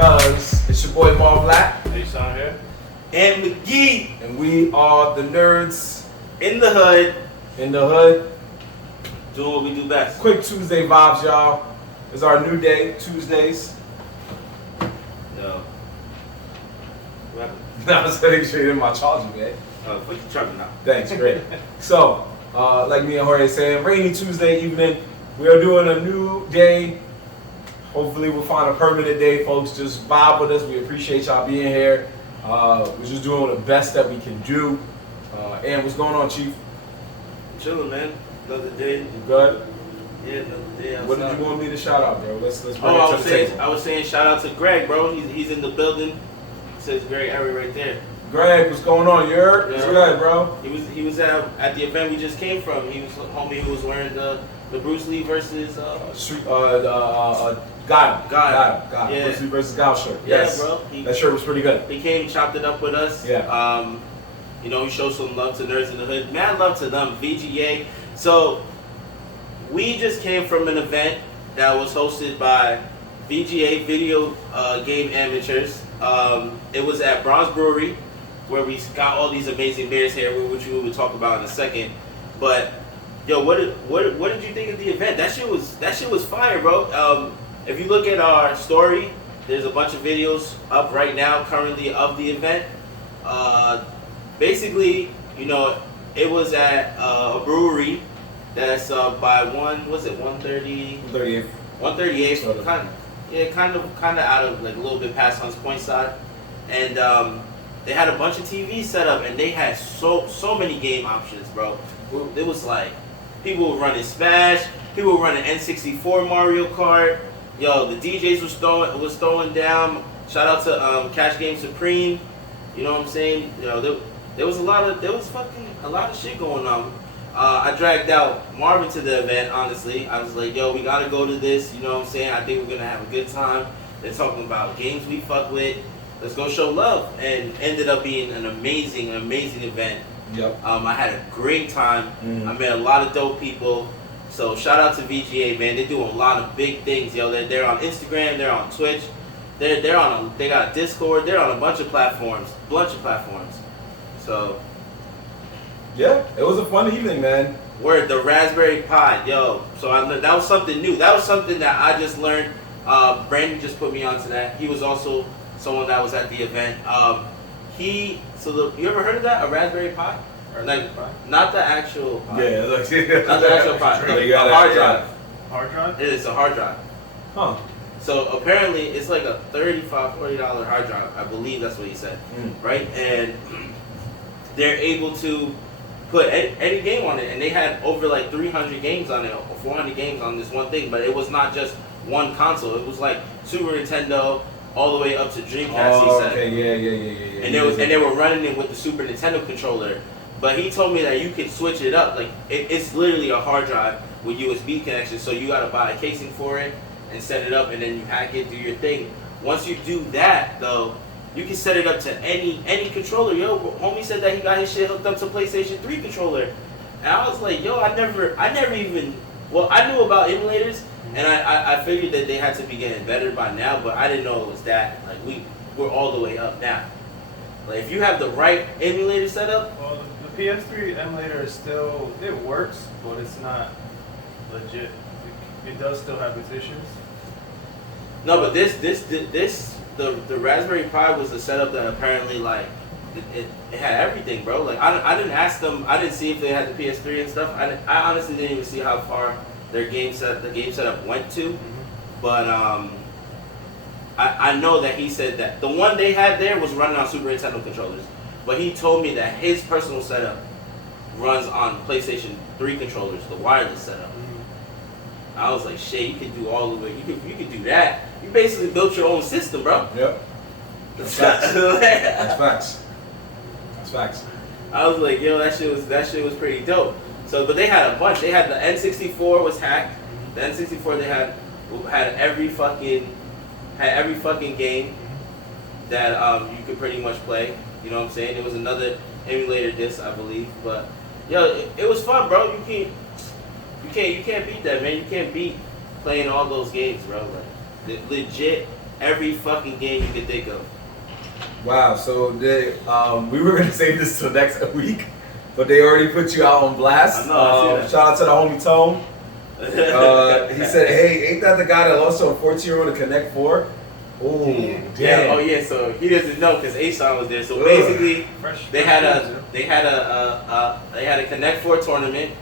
because it's your boy Marv Black. Hey, Sean here. And McGee. And we are the Nerdz In the hood. in the hood. Doing what we do best. Quick Tuesday vibes, y'all. It's our new day, Tuesdays. No. What happened? Now I'm setting straight in my charger, man. Put your charger now. Thanks, great. So, like me and Jorge said, rainy Tuesday evening. We are doing a new day. Hopefully we'll find a permanent day, folks. Just vibe with us. We appreciate y'all being here. We're just doing the best that we can do. And what's going on, Chief? Chilling, man. Another day. You good? Yeah, another day outside. What did you want me to shout out, bro? Let's bring Oh, it to the table. I was saying shout out to Greg, bro. He's in the building. It says Greg Harry right there. Greg, what's going on? You heard? What's Yeah. good, bro? He was at the event we just came from. He was homie who was wearing the Bruce Lee versus Guile. Yeah. Bruce Lee versus Guile shirt. Yeah, Yes. bro. That shirt was pretty good. He came, chopped it up with us. Yeah. He showed some love to Nerdz in the Hood. Mad love to them, VGA. So, we just came from an event that was hosted by VGA, Video Game Amateurs. It was at Bronx Brewery, where we got all these amazing beers here, which we will talk about in a second. But, yo, what did you think of the event? That shit was fire, bro. If you look at our story, there's a bunch of videos up right now currently of the event. Basically, it was at a brewery that's by 130? 38th. 138th. Sort of. Kind of out of like a little bit past Hunts Point side. And they had a bunch of TVs set up and they had so many game options, bro. It was like people were running Smash, people were running N64 Mario Kart. Yo, the DJs was throwing down. Shout out to Cash Game Supreme. You know what I'm saying? There was a lot of shit going on. I dragged out Marvin to the event, honestly. I was like, yo, we gotta go to this, you know what I'm saying? I think we're gonna have a good time. They're talking about games we fuck with. Let's go show love. And ended up being an amazing event. Yep. I had a great time. I met a lot of dope people. So shout out to VGA, man. They're doing a lot of big things, yo. They're on Instagram, they're on Twitch, they got Discord, they're on a bunch of platforms. So Yeah, it was a fun evening, man. word, the Raspberry Pi, yo. So that was something new. That was something that I just learned. Brandon just put me onto that. He was also someone that was at the event. You ever heard of that? A Raspberry Pi? Not the actual Pi. Yeah, Not the actual Pi. Really A hard drive. Hard drive? It is a hard drive. Huh. So apparently it's like a $35, $40 hard drive. I believe that's what he said. Right? And they're able to put any game on it. And they had over like 300 games on it, or 400 games on this one thing. But it was not just one console. It was like Super Nintendo all the way up to Dreamcast, he said. Okay, yeah. And they were running it with the Super Nintendo controller. But he told me that you can switch it up. Like it's literally a hard drive with USB connection. So you gotta buy a casing for it and set it up, and then you hack it, do your thing. Once you do that, though, you can set it up to any controller. Yo, homie said that he got his shit hooked up to PlayStation 3 controller, and I was like, yo, I never even. Well, I knew about emulators, and I figured that they had to be getting better by now, but I didn't know it was that. Like we're all the way up now. Like if you have the right emulator set up. Well, the PS3 emulator is still, it works, but it's not legit. It does still have its issues. No, but the Raspberry Pi was a setup that apparently like it had everything, bro. Like I didn't ask them, I didn't see if they had the PS3 and stuff. I honestly didn't even see how far the game setup went to, but I know that he said that the one they had there was running on Super Nintendo controllers, but he told me that his personal setup runs on PlayStation 3 controllers, the wireless setup. I was like, shit, you can do all the way. You can do that. You basically built your own system, bro. Yep. That's facts. That's facts. I was like, yo, that shit was pretty dope. So, but they had a bunch. They had the N64 was hacked. The N64 they had every fucking game that you could pretty much play. You know what I'm saying? There was another emulator disc, I believe. But yo, it was fun, bro. You can't beat that, man. You can't beat playing all those games, bro. Like legit every fucking game you can think of. Wow. So we were gonna save this till next week, but they already put you out on blast. I know. I see that. Shout out to the homie Tone. He said, "Hey, ain't that the guy that lost to a 14-year-old in Connect 4?" Oh, damn. Yeah. Oh yeah. So he doesn't know because A-Sean was there. So basically, they had a Connect 4 tournament,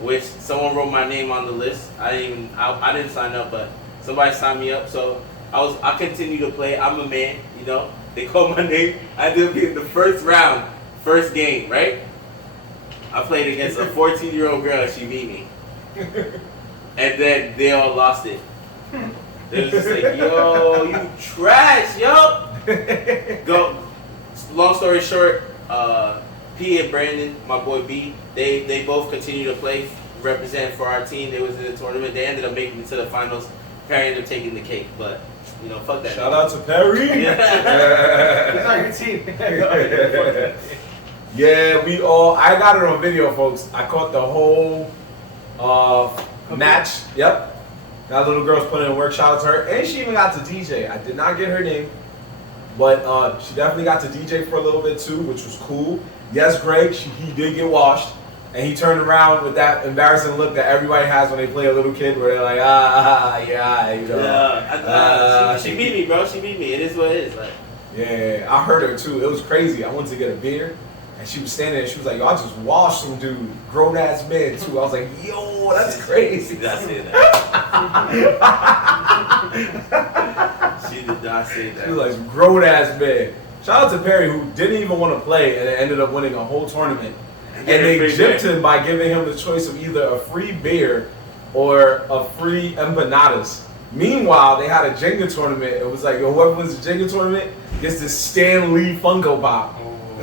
which someone wrote my name on the list. I didn't sign up, but somebody signed me up. So I continue to play. I'm a man, you know. They called my name. I did be in the first round, first game, right? I played against a 14-year-old girl. She beat me, and then they all lost it. They was just like, yo, you trash, yo. Go. Long story short, P and Brandon, my boy B, they both continue to play, represent for our team. They was in the tournament. They ended up making it to the finals. Perry ended up taking the cake, but you know, fuck that. Shout out to Perry. It's not your team. Yeah, I got it on video, folks. I caught the whole match. Yep. That little girl's putting in work. Shout out to her. And she even got to DJ. I did not get her name, but she definitely got to DJ for a little bit too, which was cool. Yes, Greg, he did get washed. And he turned around with that embarrassing look that everybody has when they play a little kid where they're like, yeah, you know. Yeah, she beat me, bro. She beat me. It is what it is. Like. Yeah, I heard her too. It was crazy. I went to get a beer. And she was standing there, she was like, yo, I just washed some dude, grown ass man too. I was like, yo, that's crazy. She did not say that. She did not say that. She was like, grown ass man. Shout out to Perry, who didn't even want to play and ended up winning a whole tournament. And they gypped him by giving him the choice of either a free beer or a free empanadas. Meanwhile, they had a Jenga tournament. It was like, yo, whoever wins the Jenga tournament gets this Stan Lee Funko Pop.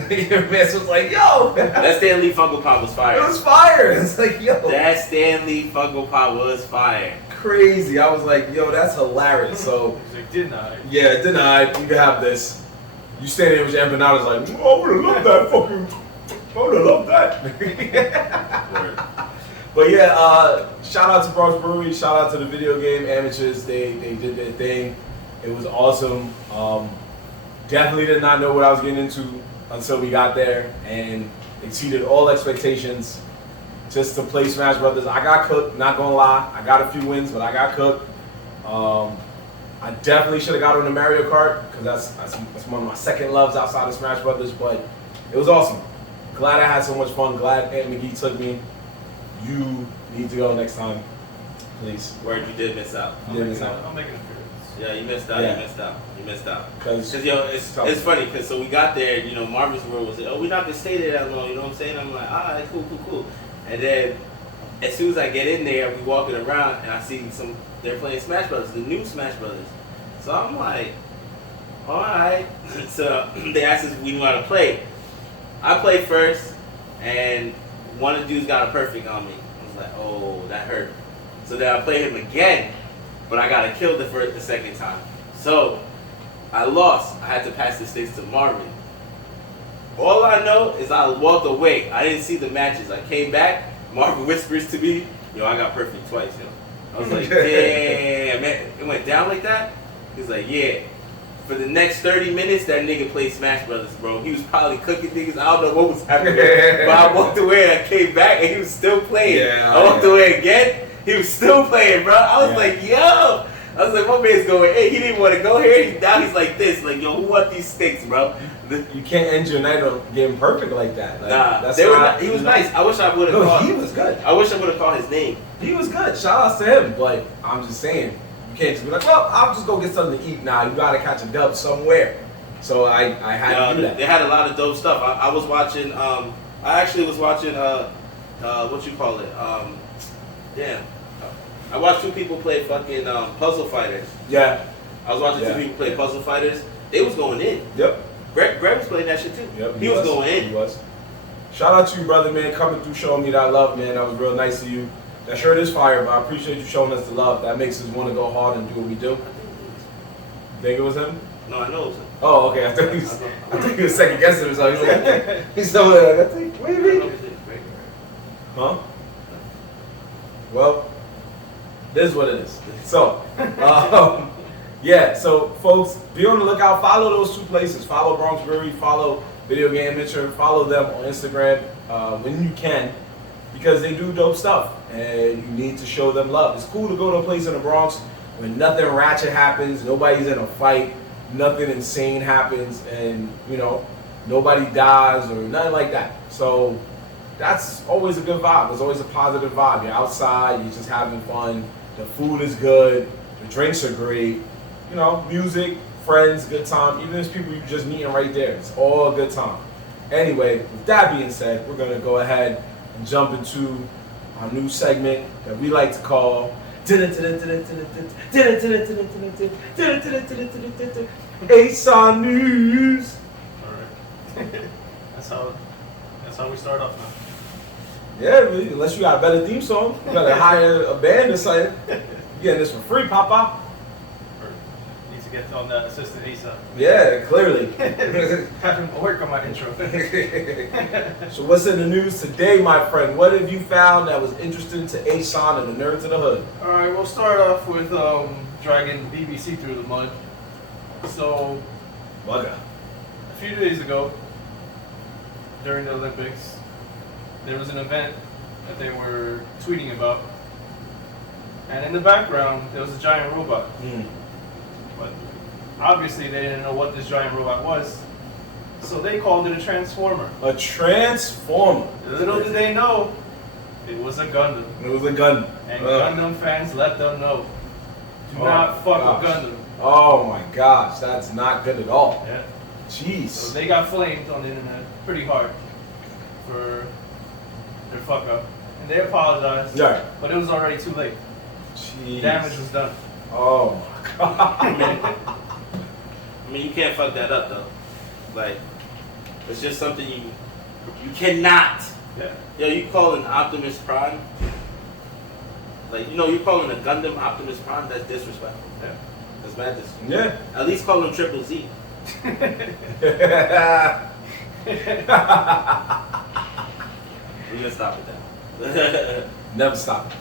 Your man was like, yo! That Stan Lee Funko Pop was fire. It was fire! It's like, yo. That Stan Lee Funko Pop was fire. Crazy. I was like, yo, that's hilarious. So, he's like, denied. Yeah, denied. You can have this. You stand there with your empanadas like, oh, I would've loved that fucking, I would've loved that. But yeah, shout out to Bronx Brewery. Shout out to the video game amateurs. They did their thing. It was awesome. Definitely did not know what I was getting into until we got there, and exceeded all expectations. Just to play Smash Brothers, I got cooked. Not gonna lie, I got a few wins, but I got cooked. I definitely should have got on the Mario Kart because that's one of my second loves outside of Smash Brothers. But it was awesome. Glad I had so much fun. Glad Aunt McGee took me. You need to go next time, please. Word, you did miss out. I'm making an appearance. Yeah, you missed out. Yeah. You missed out. You missed out. Because yo, it's funny because so we got there. You know, Marvin's World was like, oh, we're not gonna stay there that long. You know what I'm saying? I'm like, all right, cool. And then as soon as I get in there, we walking around and I see they're playing Smash Brothers, the new Smash Brothers. So I'm like, all right. So they asked us if we knew how to play. I played first, and one of the dudes got a perfect on me. I was like, oh, that hurt. So then I played him again, but I got a kill the second time. So I lost. I had to pass the sticks to Marvin. All I know is I walked away. I didn't see the matches. I came back. Marvin whispers to me, yo, I got perfect twice, yo. I was like, damn, man. It went down like that? He's like, yeah. For the next 30 minutes, that nigga played Smash Brothers, bro. He was probably cooking niggas. I don't know what was happening. But I walked away and I came back and he was still playing. Yeah, I walked away again. He was still playing, bro. I was like, yo. I was like, my man's going, hey, he didn't want to go here. Now he's like this. Like, yo, who want these sticks, bro? You can't end your night on getting perfect like that. Like, Nah, that's he was nice. I wish I would have called. He was good. I wish I would have called his name. He was good. Shout outs to him. But I'm just saying, you can't just be like, well, I'll just go get something to eat now. You gotta catch a dub somewhere. So I had to do that. They had a lot of dope stuff. I was watching. I actually was watching. What you call it? Damn. I watched two people play fucking Puzzle Fighters. Yeah. I was watching two people play Puzzle Fighters. They was going in. Yep. Greg was playing that shit too. Yep. He was going in. He was. Shout out to you, brother, man, coming through, showing me that love, man. That was real nice of you. That shirt is fire, but I appreciate you showing us the love. That makes us want to go hard and do what we do. Think it was him? No, I know it was him. Oh, okay. I think he was second guessing himself. He's like, he's so like, I think, what do you mean? Huh? Well, this is what it is. So, Yeah, so folks, be on the lookout. Follow those 2 places. Follow Bronx Brewery, follow Video Game Mitcher, follow them on Instagram when you can, because they do dope stuff and you need to show them love. It's cool to go to a place in the Bronx where nothing ratchet happens, nobody's in a fight, nothing insane happens, and you know, nobody dies or nothing like that. So that's always a good vibe. It's always a positive vibe. You're outside, you're just having fun, the food is good, the drinks are great, you know, music, friends, good time. Even if it's people you're just meeting right there, it's all a good time. Anyway, with that being said, we're gonna go ahead and jump into our new segment that we like to call ASON News. Alright. That's how we start off now. Yeah, really, unless you got a better theme song, you gotta hire a band or something. You getting this for free, Papa? Need to get on that assistant ASAP. Yeah, clearly. Have him work on my intro. So what's in the news today, my friend? What have you found that was interesting to ASON and the Nerds of the Hood? Alright, we'll start off with dragging BBC through the mud. So, Manga. a few days ago, during the Olympics, there was an event that they were tweeting about. And in the background, there was a giant robot. But obviously, they didn't know what this giant robot was. So they called it a transformer. A transformer. Little did they know, it was a Gundam. It was a gun. And Gundam fans let them know. Do not fuck with Gundam. Oh my gosh, that's not good at all. Yeah. Jeez. So they got flamed on the internet pretty hard for their fuck up. And they apologized. Yeah. But it was already too late. Jeez. Damage was done. Oh my god. I mean, you can't fuck that up though. Like, it's just something you cannot. Yeah. Yo, you calling Optimus Prime? Like, you know, you calling a Gundam Optimus Prime? That's disrespectful. Yeah. That's bad disrespect. Yeah. At least call him Triple Z. We're gonna stop with that. Never stop.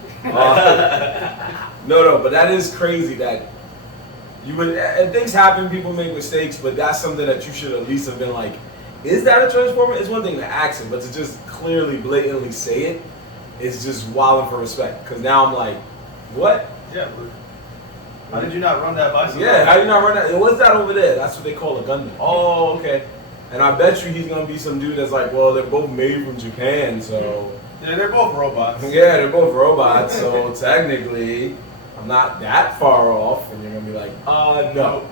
No, but that is crazy that you would. And things happen, people make mistakes, but that's something that you should at least have been like, is that a transformer? It's one thing to ask it, but to just clearly, blatantly say it is just wilding for respect. Because now I'm like, what? Yeah, but how did you not run that bicycle? Yeah, how do you not run that? What's that over there? That's what they call a Gundam. Oh, okay. And I bet you he's gonna be some dude that's like, well, they're both made from Japan, so. Yeah, they're both robots. Yeah, they're both robots, so technically, I'm not that far off. And you're gonna be like, no,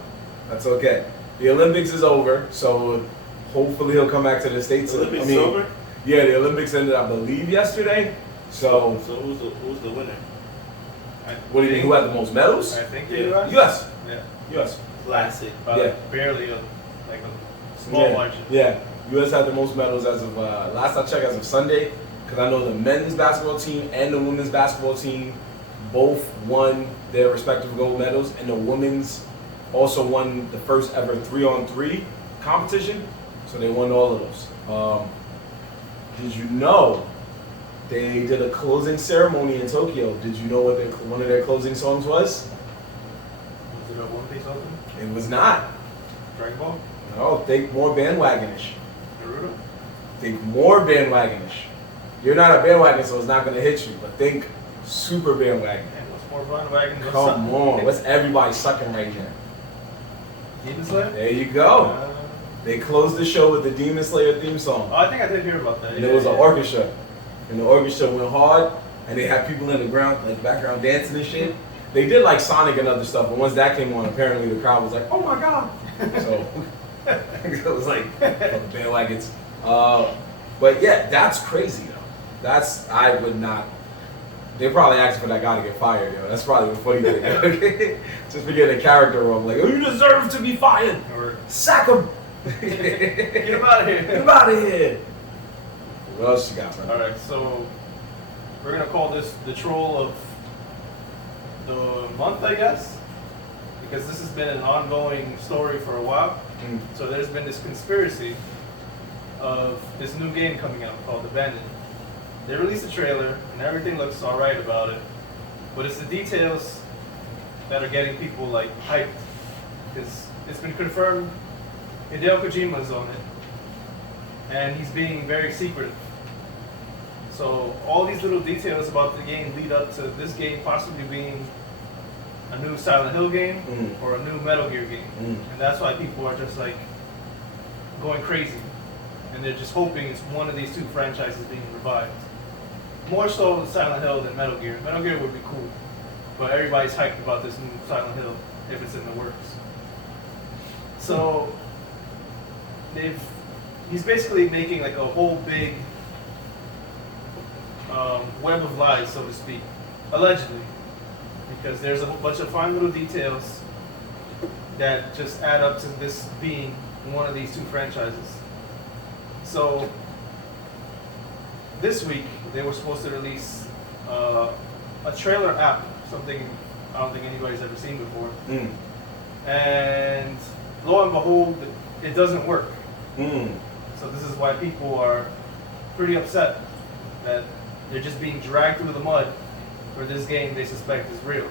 that's okay. The Olympics is over, so hopefully he'll come back to the States. Olympics over? Yeah, the Olympics ended, I believe, yesterday. So who's the winner? what do you mean? Who had the most medals? I think Yeah. U.S. U.S. Yeah. U.S. Classic. Yeah. Barely a small Yeah. margin. Yeah, U.S. had the most medals as of last I checked, as of Sunday, because I know the men's basketball team and the women's basketball team both won their respective gold medals, and the women's also won the first ever 3-on-3 competition, so they won all of those. Did you know they did a closing ceremony in Tokyo? Did you know what one of their closing songs was? Was it a One Piece open? It was not. Dragon Ball? No, think more bandwagonish. Naruto? Think more bandwagonish. You're not a bandwagon, so it's not going to hit you, but think super bandwagon. And what's more bandwagon than Come something? on, what's everybody sucking right now? Demon Slayer? There you go. They closed the show with the Demon Slayer theme song. Oh, I think I did hear about that. And it was an orchestra. And the orchestra went hard, and they had people in the ground, like background dancing and shit. They did like Sonic and other stuff, but once that came on, apparently the crowd was like, oh my god. So it was like bandwagons. But yeah, that's crazy though. I would not. They probably asked for that guy to get fired, yo. That's probably the funny thing. Just for getting a character wrong. Like, oh, you deserve to be fired. Or Sack him. get him out of here. Get him out of here. What else you got, man? Alright, so we're gonna call this the troll of the month, I guess, because this has been an ongoing story for a while. So there's been this conspiracy of this new game coming out called Abandoned. They released a trailer and everything looks alright about it, but it's the details that are getting people like hyped because it's been confirmed Hideo Kojima's on it, and he's being very secretive. So all these little details about the game lead up to this game possibly being a new Silent Hill game or a new Metal Gear game, and that's why people are just like going crazy, and they're just hoping it's one of these two franchises being revived. More so Silent Hill than Metal Gear. Metal Gear would be cool, but everybody's hyped about this new Silent Hill if it's in the works. So he's basically making like a whole big web of lies, so to speak, allegedly, because there's a whole bunch of fine little details that just add up to this being one of these two franchises. So this week they were supposed to release a trailer app, something I don't think anybody's ever seen before, and lo and behold, it doesn't work. So this is why people are pretty upset that they're just being dragged through the mud for this game they suspect is real.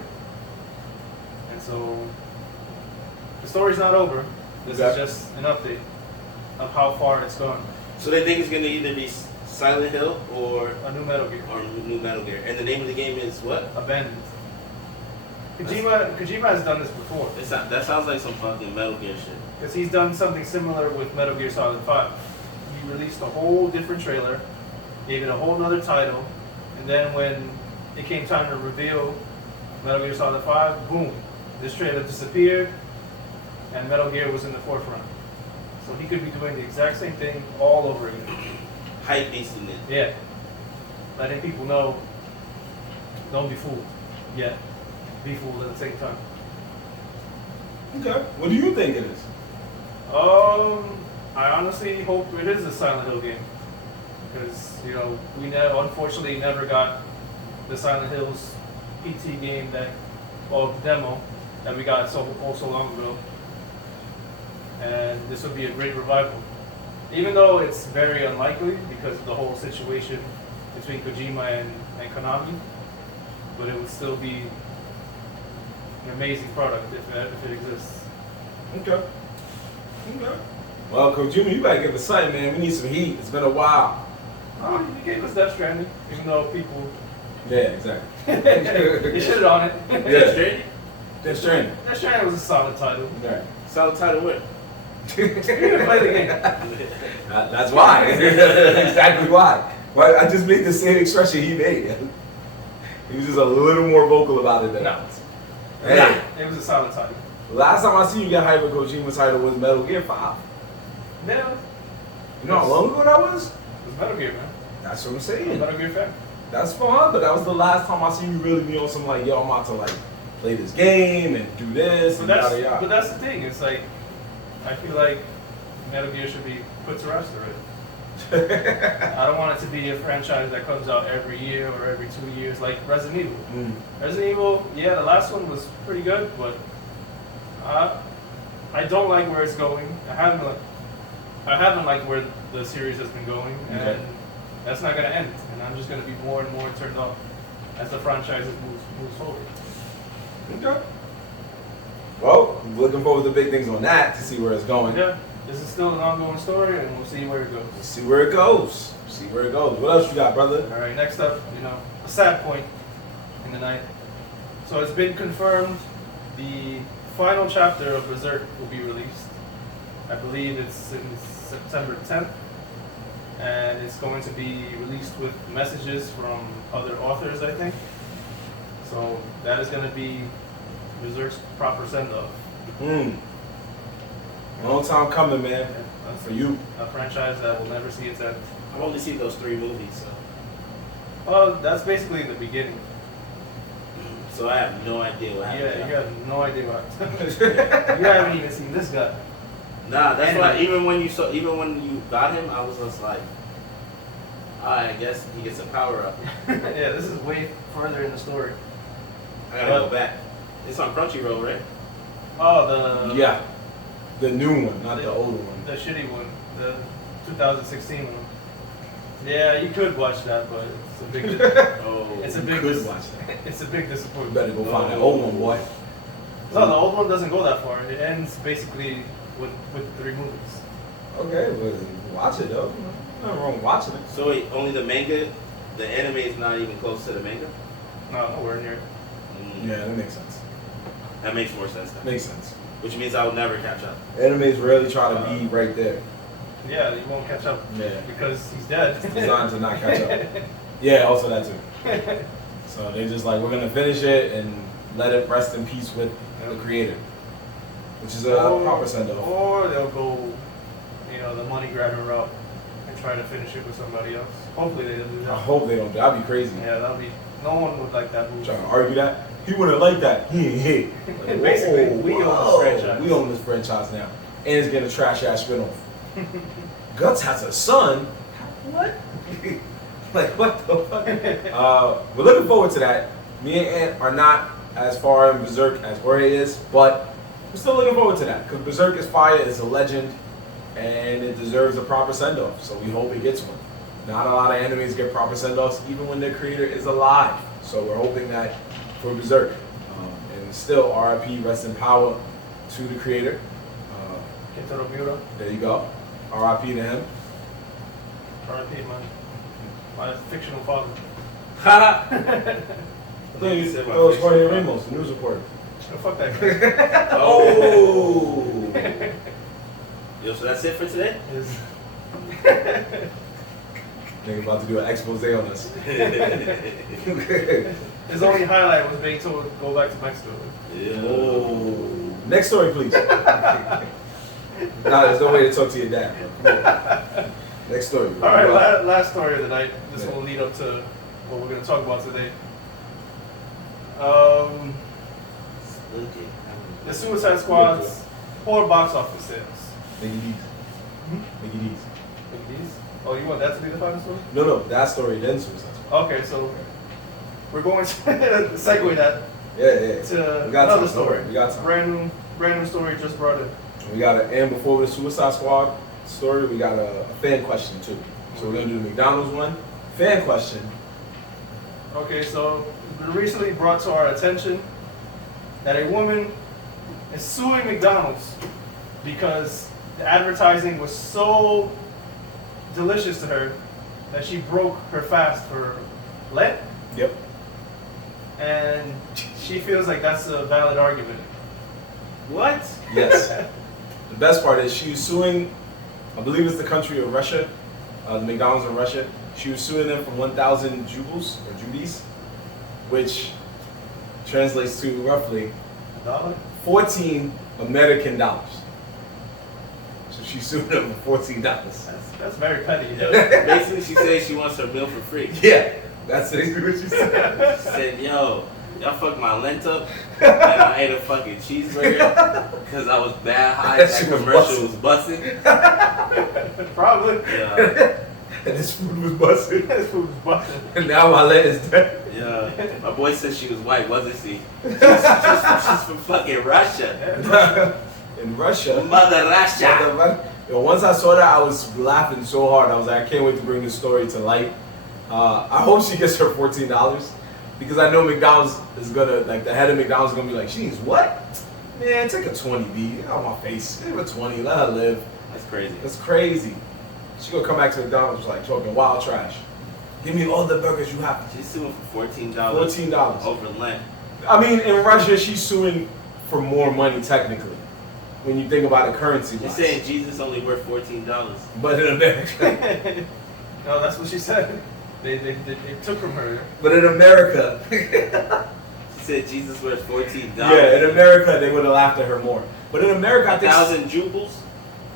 And so the story's not over. This is just an update of how far it's gone. So they think it's going to either be Silent Hill or A new Metal Gear. Or a new Metal Gear. And the name of the game is what? Abandoned. Kojima has done this before. That sounds like some fucking Metal Gear shit. Because he's done something similar with Metal Gear Solid 5. He released a whole different trailer, gave it a whole nother title, and then when it came time to reveal Metal Gear Solid 5, boom, this trailer disappeared, and Metal Gear was in the forefront. So he could be doing the exact same thing all over again. Hype beasting it. Yeah. Letting people know, don't be fooled yet. Be fooled at the same time. Okay. What do you think it is? I honestly hope it is a Silent Hill game. Because, you know, we unfortunately never got the Silent Hills PT game demo that we got so long ago. And this would be a great revival. Even though it's very unlikely because of the whole situation between Kojima and Konami, but it would still be an amazing product if it exists. Okay. Well, Kojima, you better give us something, man. We need some heat. It's been a while. Oh, he gave us Death Stranding, even though people... Yeah, exactly. They shitted on it. Yeah. Death Stranding. Death Stranding was a solid title. Right. Solid title what? You didn't play the game. That's why. Exactly why. Well, I just made the same expression he made. He was just a little more vocal about it than I was. Hey. It was a solid title. Last time I see you get hyped with Kojima's title was Metal Gear 5. Yeah. You know how long ago that was? It was Metal Gear, man. That's what I'm I'm a saying. Metal Gear fan. That's fun, but that was the last time I seen you really be on some like, yo, I'm about to like play this game and do this and yada yada. But that's the thing. It's like, I feel like Metal Gear should be put to rest already. I don't want it to be a franchise that comes out every year or every 2 years like Resident Evil. Resident Evil, yeah, the last one was pretty good, but I don't like where it's going. I haven't liked where the series has been going, and that's not going to end. And I'm just going to be more and more turned off as the franchise moves forward. Okay. Well, I'm looking forward to big things on that to see where it's going. Yeah, this is still an ongoing story, and we'll see where it goes. See where it goes. See where it goes. What else you got, brother? All right, next up, a sad point in the night. So it's been confirmed the final chapter of Berserk will be released. I believe it's in September 10th, and it's going to be released with messages from other authors, I think. So that is going to be Berserk's proper send-off. Long time coming, man. That's For you. a franchise that will never see its end. I've only seen those 3 movies, so. Well, that's basically the beginning. So I have no idea what happened. Yeah, you have no idea what. You haven't even seen this guy. Nah, that's why even when you got him, I was just like, I guess he gets a power up. Yeah, this is way further in the story. I gotta go back. It's on Crunchyroll, right? Oh, Yeah. The new one, not the older one. The shitty one, the 2016 one. Yeah, you could watch that, but it's a big. Oh, It's a You big. could watch that. It's a big You disappointment. better go find that old one, boy. No, the old one doesn't go that far. It ends basically with 3 movies. Okay, well, watch it though. Nothing wrong with watching it. So wait, only the manga, the anime is not even close to the manga? No, nowhere near. Yeah, that makes sense. That makes more sense then. Makes sense. Which means I will never catch up. Animes rarely try to be right there. Yeah, you won't catch up Yeah. because he's dead. It's designed to not catch up. Yeah, also that too. So they just like, we're gonna finish it and let it rest in peace with the creator, which is a proper send off. Or they'll go, the money grabbing route and try to finish it with somebody else. Hopefully they don't do I that. hope they don't. That'd be crazy. Yeah, no one would like that move. Trying to argue that. He wouldn't like that. He. Like, Basically, we own this franchise. We own this franchise now. And it's getting a trash ass spinoff. Guts has a son. What? Like, what the fuck? We're looking forward to that. Me and Ant are not as far in Berserk as Jorge is, but we're still looking forward to that. Because Berserk is fire, it's a legend, and it deserves a proper send-off. So we hope it gets one. Not a lot of animes get proper send-offs, even when their creator is alive. So we're hoping that for Berserk. And still, RIP, rest in power to the creator. Kentaro Miura. There you go. RIP to him. R.I.P. My fictional father. I thought you said it was Jorge Ramos, the news reporter. No, fuck that guy. Oh! Yo, so that's it for today? Nigga about to do an expose on us. His only highlight was being told to go back to Mexico. Yeah. Oh. Next story, please. Nah, there's no way to talk to your dad, bro. Come on. Next story. Bro. All right, last story of the night. This one will lead up to what we're going to talk about today. The Suicide Squad's poor box office sales. Nigga D's. Nigga D's. Look at these. Oh, you want that to be the final story? No, that story then Suicide Squad. Okay, so we're going to segue that Yeah. to We got another time. story. We got time. Random story just brought in. We got and before the Suicide Squad story, we got a fan question too. So we're gonna do the McDonald's one. Fan question. Okay, so it was recently brought to our attention that a woman is suing McDonald's because the advertising was so delicious to her that she broke her fast for Lent, Yep. and she feels like that's a valid argument. What? Yes. The best part is she was suing, I believe it's the country of Russia, the McDonald's in Russia. She was suing them for 1,000 jubles or judies, which translates to roughly $1? 14 American dollars. So she sued them for $14. That's very petty. Basically, she said she wants her meal for free. Yeah, that's exactly what she said. She said, yo, y'all fucked my Lent up, and I ate a fucking cheeseburger because I was bad high. That That shit was commercial was busting. Probably. Yeah. And this food was busted. This food was busting. And now my leg is dead. Yeah. My boy said she was white, wasn't she? She's from fucking Russia. In Russia. Mother Russia. Yo, once I saw that, I was laughing so hard. I was like, I can't wait to bring this story to light. I hope she gets her $14 because I know McDonald's is gonna, like, the head of McDonald's is gonna be like, she needs what? Man, take a 20, B. Get out my face. Give her 20. Let her live. That's crazy. That's crazy. She gonna come back to McDonald's like talking wild trash. Give me all the burgers you have. She's suing for $14. $14. Over Lent. I mean, in Russia, she's suing for more money technically. When you think about it, currency. She's saying Jesus only worth $14. But in America, No, that's what she said. They took from her. but in America, She said Jesus worth $14. yeah, in America they would have laughed at her more. But in America, I think, 1,000 jubles?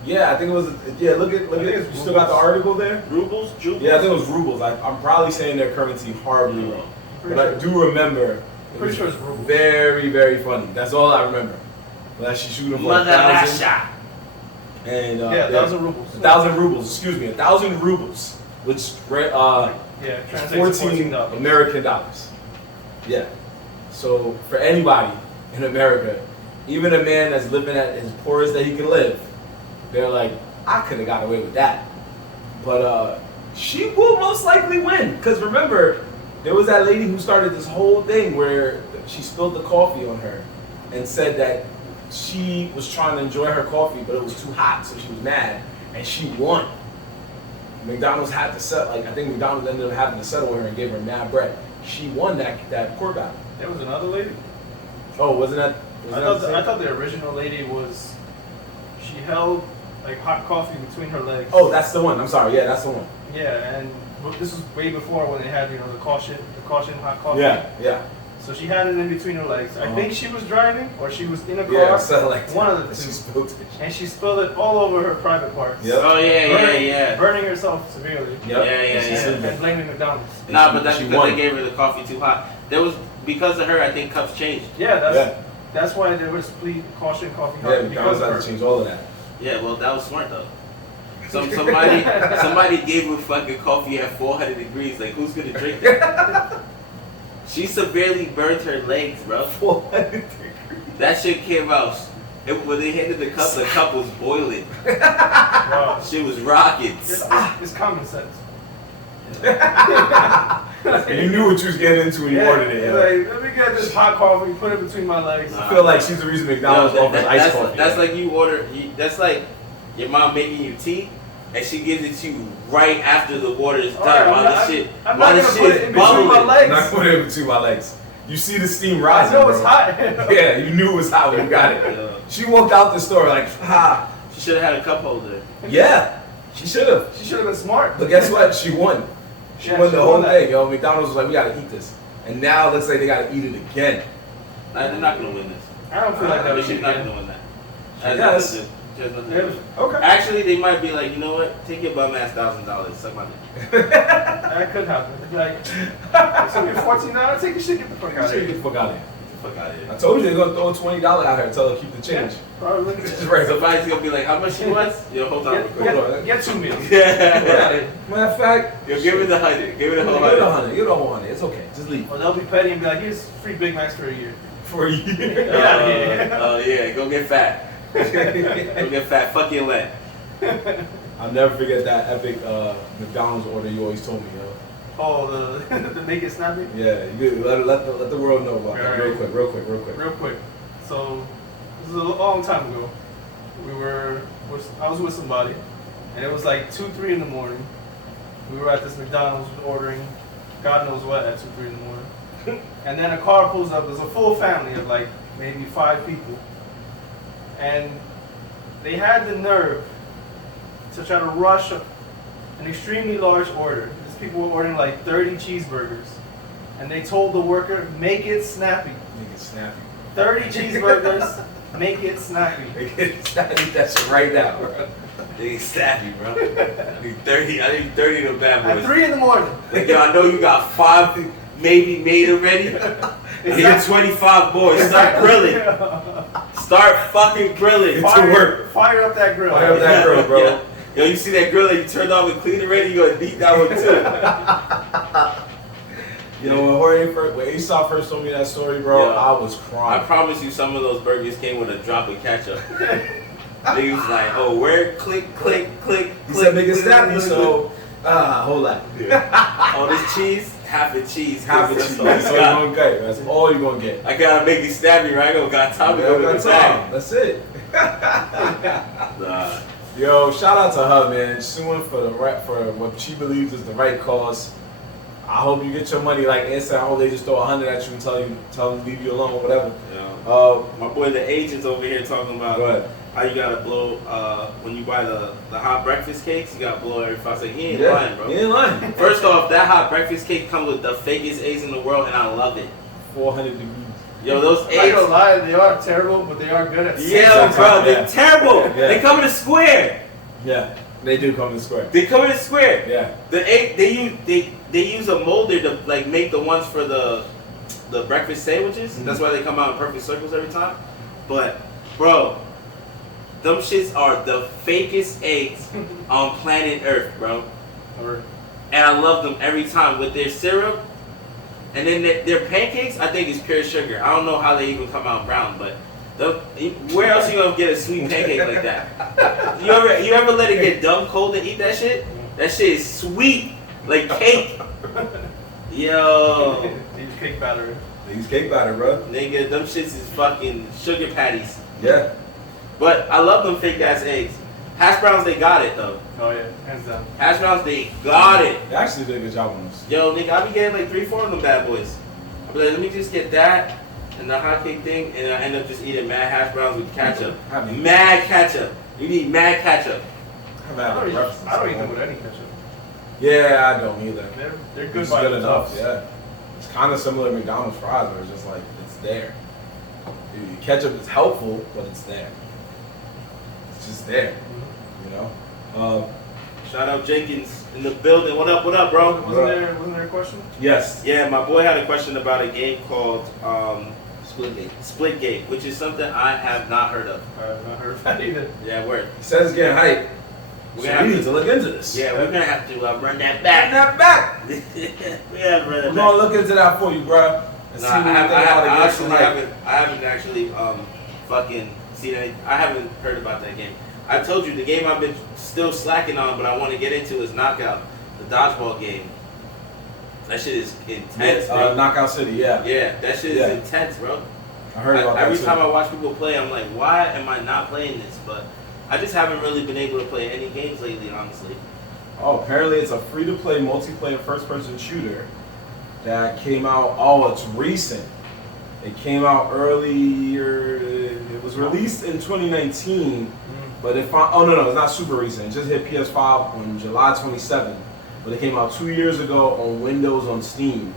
yeah, I think it was, yeah. Look at, I think it's you still got the article there. Rubles? Jubles? Yeah, I think it was rubles. I'm probably saying their currency horribly wrong, but I do remember. It Pretty was sure it's rubles. very, very funny. That's all I remember. That she shooting for Mother 1,000. Russia. And Yeah, 1,000 rubles. 1,000 rubles. Excuse me, 1,000 rubles, which Yeah, translates to 14 $14. American dollars. Yeah. So for anybody in America, even a man that's living at as poor as that he can live, they're like, I could have got away with that. But she will most likely win. Because remember, there was that lady who started this whole thing where she spilled the coffee on her. and said that she was trying to enjoy her coffee, but it was too hot, so she was mad, and she won. McDonald's had to settle. Like I think McDonald's ended up having to settle with her and gave her mad bread. She won that court battle. There was another lady. Oh, wasn't that? I thought the original lady was. She held like hot coffee between her legs. Oh, that's the one. I'm sorry. Yeah, that's the one. Yeah, and this was way before when they had the caution hot coffee. Yeah. So she had it in between her legs. I think she was driving or she was in a car. Yeah, so like one of the two. She spilled it. And she spilled it all over her private parts. Yep. Oh yeah. Burning herself severely. Yep. Yeah. And blaming McDonald's. Nah, but that's she because won. they gave her the coffee too hot. There was because of her. I think cups changed. Yeah, that's why there was caution coffee hot. Yeah, because McDonald's of had her. to change all of that. Yeah, well, that was smart though. Somebody gave her fucking coffee at 400 degrees. Like, who's gonna drink that? She severely burned her legs, bro. 400 degrees. That shit came out. When they handed the cup was boiling. Wow. Shit was rocking. It's common sense. You knew what you was getting into when you ordered it. Like, let me get this hot coffee, put it between my legs. I feel like she's the reason McDonald's offers iced coffee. That's like you order. That's like your mom making you tea, and she gives it to you right after the water is done. Right, while the I'm not gonna put it in between my legs. Not put it in between my legs. You see the steam rising. I know it's hot. Yeah, you knew it was hot when you got it. Yeah. She walked out the store like, ha. She should have had a cup holder. Yeah, she should have. She should have been smart. But guess what? She won. She won the whole thing. Yo, McDonald's was like, we gotta eat this. And now it looks like they gotta eat it again. Nah, they're not gonna win this. I don't feel like that. She's not gonna win that. Yes. She has nothing to do. Okay. Actually, they might be like, you know what? Take your bum ass $1,000. Suck my dick. That could happen. It'd be like, so you're 14 now? Take your shit, get the fuck out of Get here. the fuck out of here. Get the fuck out of here. I told you they're gonna throw $20 at her and tell her to keep the change. Probably. Just right. Somebody's gonna be like, how much she wants? Yo, hold on. Get 2 meals. Yeah. Matter of fact, Yo, give her the 100. Give her the whole Give it 100. 100. Give it a whole 100. It's okay. Just leave. Or they'll be petty and be like, here's free Big Macs for a year. For a year. Get out of here. Oh, yeah. Go get fat. Go get fat. Fuck your leg. I'll never forget that epic McDonald's order you always told me, yo. Oh, the make it snappy? Yeah, you let the world know about that. Right. Real quick. Real quick. So, this is a long time ago. I was with somebody, and it was like 2, 3 in the morning. We were at this McDonald's ordering God knows what at 2, 3 in the morning. And then a car pulls up. There's a full family of like maybe 5 people. And they had the nerve to try to rush an extremely large order. These people were ordering like 30 cheeseburgers. And they told the worker, make it snappy. Make it snappy. 30 cheeseburgers, make it snappy. Make it snappy. That shit right now, bro. They snappy, bro. I need 30 of them bad boys. At 3 in the morning. Like, yo, I know you got 5 maybe made already. Here's 25 boys. Start grilling. Start fucking grilling. Fire up that grill. Fire up that grill, bro. Yeah. Yo, you see that grill that you turned off and cleaned already? You gonna beat that one too. You know, when Aesop first told me that story, bro, Yeah. I was I crying. promise you, some of those burgers came with a drop of ketchup. Niggas like, oh, where? Click, click, click. He click, said make it click, snappy, click, so whole lot. Oh, this cheese, half a cheese. Half a That's cheese. all I That's all you're got. gonna get. That's all you're gonna get. I gotta make it snappy, right? I don't got time to go to the bag. That's it. Nah. Yo, shout out to her, man. Suing for what she believes is the right cause. I hope you get your money. Like Ant said, I hope they just throw 100 at you and tell them to leave you alone or whatever. Yeah. My boy, the agent's over here talking about Go ahead. how you gotta blow when you buy the hot breakfast cakes. You gotta blow every 5 seconds. He ain't Yeah, lying, bro. He ain't lying. First off, that hot breakfast cake comes with the fakest eggs in the world, and I love it. 400 degrees. Yo, those I'm not eggs. gonna lie, they are terrible, but they are good at Yeah, bro, they're Yeah. terrible. Yeah. They come in a square. Yeah, they do come in square. They come in a square. Yeah. The egg they use a molder to like make the ones for the breakfast sandwiches. Mm-hmm. That's why they come out in perfect circles every time. But bro, them shits are the fakest eggs on planet Earth, bro. And I love them every time with their syrup. And then their pancakes, I think is pure sugar. I don't know how they even come out brown, but where else you gonna get a sweet pancake like that? You ever let it get dumb cold and eat that shit? That shit is sweet, like cake. Yo, They use cake batter. They use cake batter, bro. Nigga, them shits is fucking sugar patties. Yeah. But I love them fake ass eggs. Hash browns, they got it though. Oh yeah, hands down. Hash browns, they got it. They actually did a good job on this. Yo, nigga, I be getting like 3-4 of them bad boys. I be like, let me just get that and the hot cake thing, and I end up just eating mad hash browns with ketchup. Mad ketchup. You need mad ketchup. I don't eat them with any ketchup. Yeah, I don't either. They're good It's by good themselves. enough, yeah. It's kind of similar to McDonald's fries, where it's just like, it's there. Dude, ketchup is helpful, but it's there. It's just there, you know? Shout out Jenkins in the building. What up, bro? Wasn't there a question? Yes. Yeah, my boy had a question about a game called Splitgate. Splitgate, which is something I have not heard of. I have not heard of that either. Yeah, word. He says it's getting hype. We're So gonna we have need to look into this. Yeah, we're gonna have to run that Run back. that back. We gotta run We're that gonna back. look into that for you, bro. And No, see what you think about the game tonight. I haven't actually fucking seen any. I haven't heard about that game. I told you the game I've been still slacking on, but I want to get into is Knockout, the dodgeball game. That shit is intense, bro. Knockout City, yeah. Yeah, that shit is intense, bro. I heard about that Every too. time I watch people play, I'm like, why am I not playing this? But I just haven't really been able to play any games lately, honestly. Oh, apparently it's a free-to-play multiplayer first-person shooter that came out. Oh, it's recent. It came out earlier. It was released in 2019, but it's not super recent. It just hit PS5 on July 27th, but it came out 2 years ago on Windows on Steam,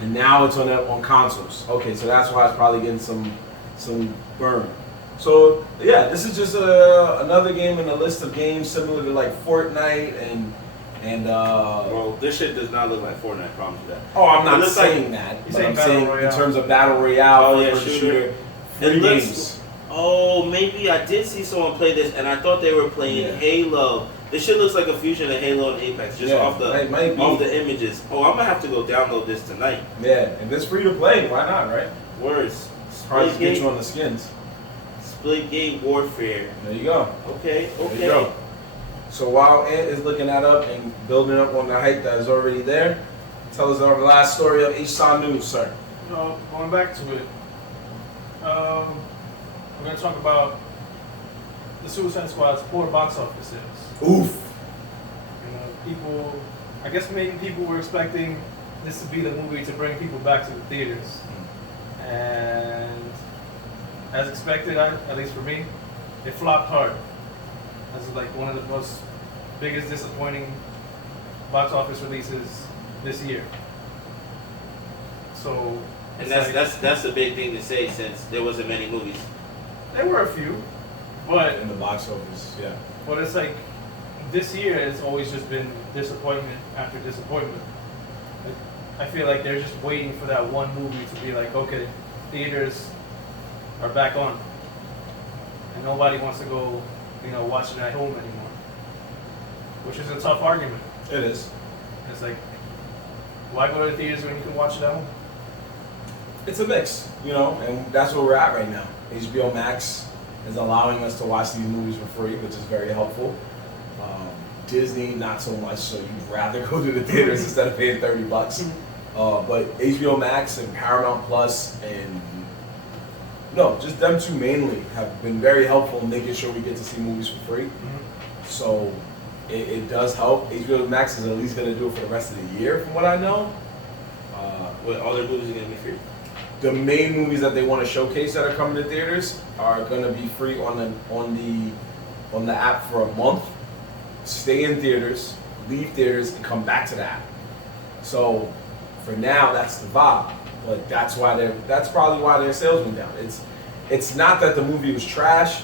and now it's on consoles. Okay, so that's why it's probably getting some burn. So yeah, this is just another game in a list of games similar to like Fortnite and Well, this shit does not look like Fortnite, I promise you that. oh, I'm not It looks saying like- that, You're but saying I'm Battle saying Royale. in terms of battle royale, Oh, yeah, first shooter. free It looks- games. Oh, maybe I did see someone play this, and I thought they were playing Yeah. Halo. This shit looks like a fusion of Halo and Apex, just Yeah, off the it might be. off the images. Oh, I'm gonna have to go download this tonight. Yeah, if it's free to play, why not, right? Words. Probably just get you Splitgate, on the skins. Splitgate Warfare. There you go. Okay, There okay. you go. So while Ant is looking that up and building up on the hype that is already there, tell us our last story of HSA News, sir. Going back to it, we're going to talk about the Suicide Squad's poor box office sales. Oof. People, I guess maybe people were expecting this to be the movie to bring people back to the theaters. And as expected, at least for me, it flopped hard. As like one of the most biggest disappointing box office releases this year. So, And it's that's a big thing to say since there wasn't many movies. there were a few, but In the box office, yeah. it's like this year has always just been disappointment after disappointment. Like, I feel like they're just waiting for that one movie to be like, okay, theaters are back on, and nobody wants to go, watch it at home anymore, which is a tough argument. It is. It's like, why go to the theaters when you can watch it at home? It's a mix, and that's where we're at right now. HBO Max is allowing us to watch these movies for free, which is very helpful. Disney, not so much, so you'd rather go to the theaters instead of paying $30. But HBO Max and Paramount Plus and just them two mainly have been very helpful in making sure we get to see movies for free. So it does help. HBO Max is at least going to do it for the rest of the year, from what I know. All their movies are gonna be free. The main movies that they want to showcase that are coming to theaters are going to be free on the app for a month. Stay in theaters, leave theaters, and come back to the app. So for now, that's the vibe. But that's probably why their sales went down. It's not that the movie was trash.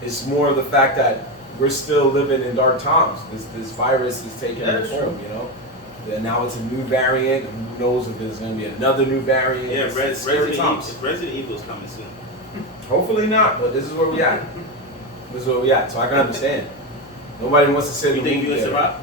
It's more of the fact that we're still living in dark times. This virus is taking Yeah, its that's form, And now it's a new variant. Who knows if there's going to be another new variant? Yeah, It's scary times. Resident Evil's coming soon. Hopefully not, but this is where we at. This is where we at, so I can understand. Nobody wants to sit You in the think you movie would theater. survive?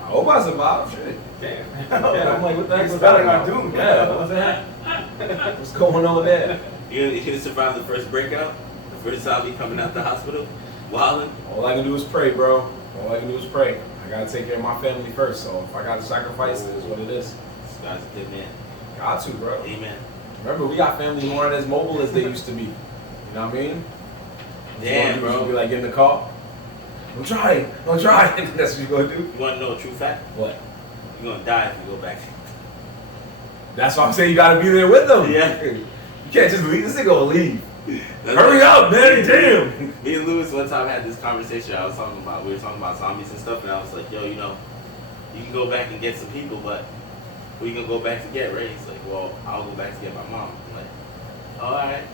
I hope I survive. Shit. Damn. Yeah, I'm like, what the heck It's was spelling that our about? doom. Yeah, what's that? What's going on there? You gonna survive the first breakout? The first zombie coming out the hospital? Wilding? All I can do is pray, bro. All I can do is pray. I gotta take care of my family first, so if I gotta sacrifice, it is what it is. This guy's a good man. Got to, bro. Amen. Remember, we got family who aren't as mobile as they used to be. You know what I mean? Damn, bro. Be like, get in the car. Don't try. That's what you gonna do. You want to know a true fact? What? You're gonna die if you go back. That's why I'm saying you gotta be there with them. Yeah. You can't just leave. This nigga will leave. That's Hurry like, up, man. Damn. Me and Lewis one time had this conversation. We were talking about zombies and stuff, and I was like, yo, you know, you can go back and get some people, but who you gonna go back to get, right? He's like, well, I'll go back to get my mom. I'm like, all right.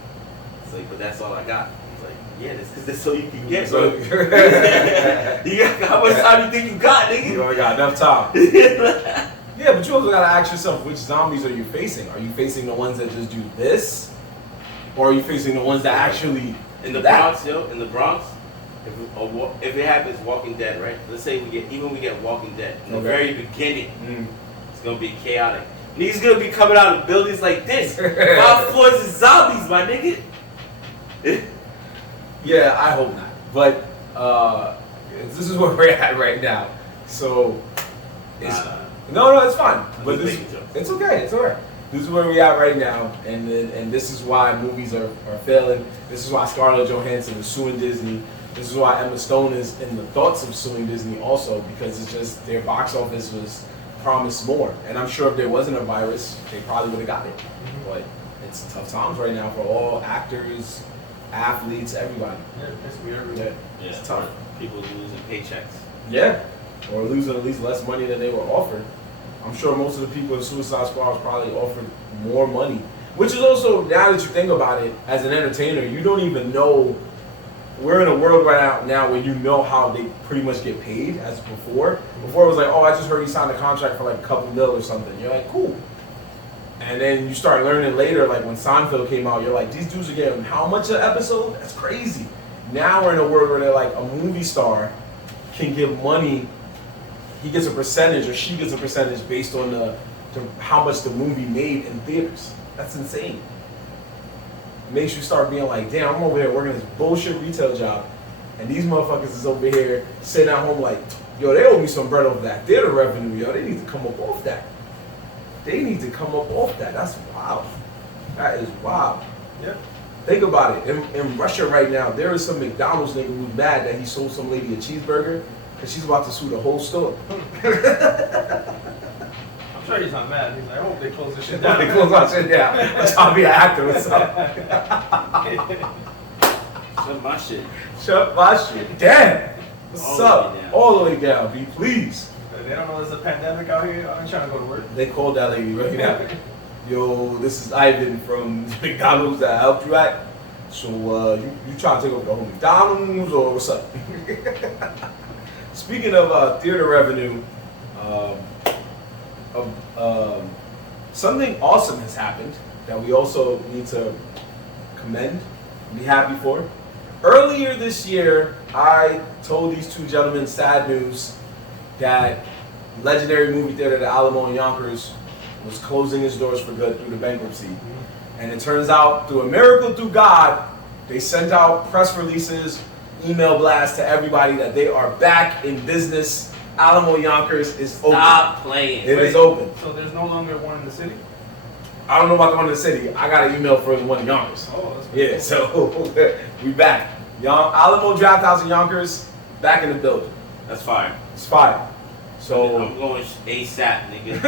It's like, but that's all I got. He's like, yeah, that's all you can get, bro. You got, how much time you think you got, nigga? You only got enough time. Yeah, but you also gotta ask yourself, which zombies are you facing? Are you facing the ones that just do this? Or are you facing the ones that actually in the Bronx, in the Bronx, if it happens Walking Dead, right? Let's say we get Walking Dead. In the very beginning, it's gonna be chaotic. Niggas gonna be coming out of buildings like this. 5 floors of zombies, my nigga. Yeah, I hope not. But this is where we're at right now. So it's no, it's fine. But it's okay. It's alright. This is where we are right now, and this is why movies are failing. This is why Scarlett Johansson is suing Disney. This is why Emma Stone is in the thoughts of suing Disney also, because it's just their box office was promised more. And I'm sure if there wasn't a virus, they probably would have got it. But it's tough times right now for all actors, athletes, everybody. Yeah, it's weird. Yeah, it's tough. People losing paychecks. Yeah, or losing at least less money than they were offered. I'm sure most of the people in Suicide Squad was probably offered more money. Which is also, now that you think about it, as an entertainer, you don't even know. We're in a world right now where you know how they pretty much get paid as before. Before it was like, oh, I just heard you signed a contract for like a couple mil or something. You're like, cool. And then you start learning later, like when Seinfeld came out, you're like, these dudes are getting how much an episode? That's crazy. Now we're in a world where they're like, a movie star can give money. He gets a percentage, or she gets a percentage based on the how much the movie made in theaters. That's insane. It makes you start being like, damn, I'm over here working this bullshit retail job, and these motherfuckers is over here sitting at home like, yo, they owe me some bread off that theater revenue, yo. They need to come up off that. That's wild. That is wild. Yeah. Think about it. In Russia right now, there is some McDonald's nigga who's mad that he sold some lady a cheeseburger. Because she's about to sue the whole store. I'm sure he's not mad. He's like, I hope they close this shit down. They close my shit down. I'm trying to be an actor. What's up? Shut my shit. Damn. What's up? All the way down, B. Please. They don't know there's a pandemic out here. I'm trying to go to work. They called that lady right now. Yo, this is Ivan from McDonald's that I helped you at. So you trying to take over the whole McDonald's or what's up? Speaking of theater revenue, something awesome has happened that we also need to commend and be happy for. Earlier this year, I told these two gentlemen sad news that legendary movie theater, the Alamo in Yonkers, was closing its doors for good through the bankruptcy. And it turns out, through a miracle through God, they sent out press releases, email blasts to everybody that they are back in business. Alamo Yonkers is open. Stop playing. It is open. So there's no longer one in the city? I don't know about the one in the city. I got an email for the one in Yonkers. Oh, that's cool. Yeah, so we back. Alamo Draft House in Yonkers, back in the building. That's fire. It's fire. So I'm going ASAP, nigga.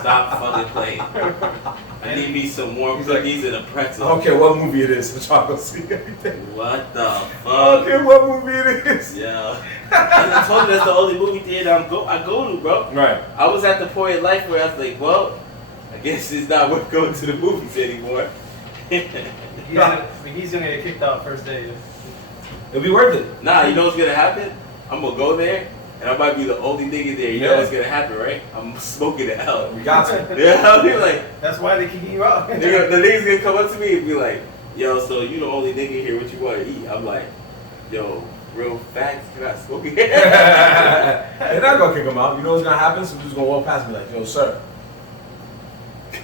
Stop fucking playing. I need me some warm cookies and a pretzel. I don't care what movie it is. I'm trying to see everything. What the fuck? I don't care what movie it is. Yeah. I told you that's the only movie theater I go to, bro. Right. I was at the point in life where I was like, well, I guess it's not worth going to the movies anymore. He's gonna get kicked out first day. It'll be worth it. Nah, you know what's gonna happen? I'm gonna go there, and I might be the only nigga there. You know what's gonna happen, right? I'm smoking the hell. We got to. Yeah, I'll be like, that's why they kicking you out. the nigga's gonna come up to me and be like, yo, so you the only nigga here, what you wanna eat? I'm like, yo, real facts, can I smoke it? They're not gonna kick him out. You know what's gonna happen? Some dude's gonna walk past me like, yo, sir.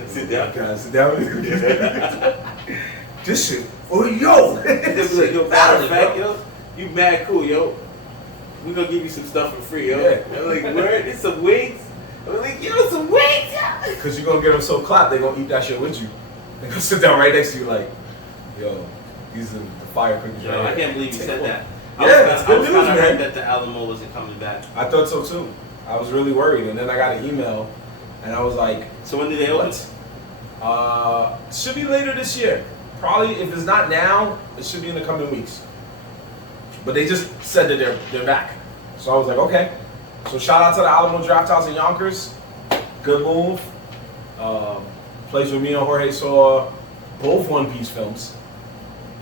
Sit down. Can I sit down with you? This shit. Oh, yo. They'll be like, yo, matter of fact, yo, you mad cool, yo. We gonna give you some stuff for free, yo. Yeah. I'm like, word, it's some wings. I was like, yo, some wings. Because you're going to get them so clapped, they're going to eat that shit with you. They're going to sit down right next to you like, yo, these are the fire cookies Yo, right I here. can't believe you said that. Yeah, it's good I was news, kind of man. hurt that the Alamo wasn't coming back. I thought so too. I was really worried. And then I got an email and I was like, So when did they open? Should be later this year. Probably, if it's not now, it should be in the coming weeks. But they just said that they're back. So I was like, okay. So shout out to the Alamo Draft House in Yonkers. Good move. Place where me and Jorge saw both One Piece films.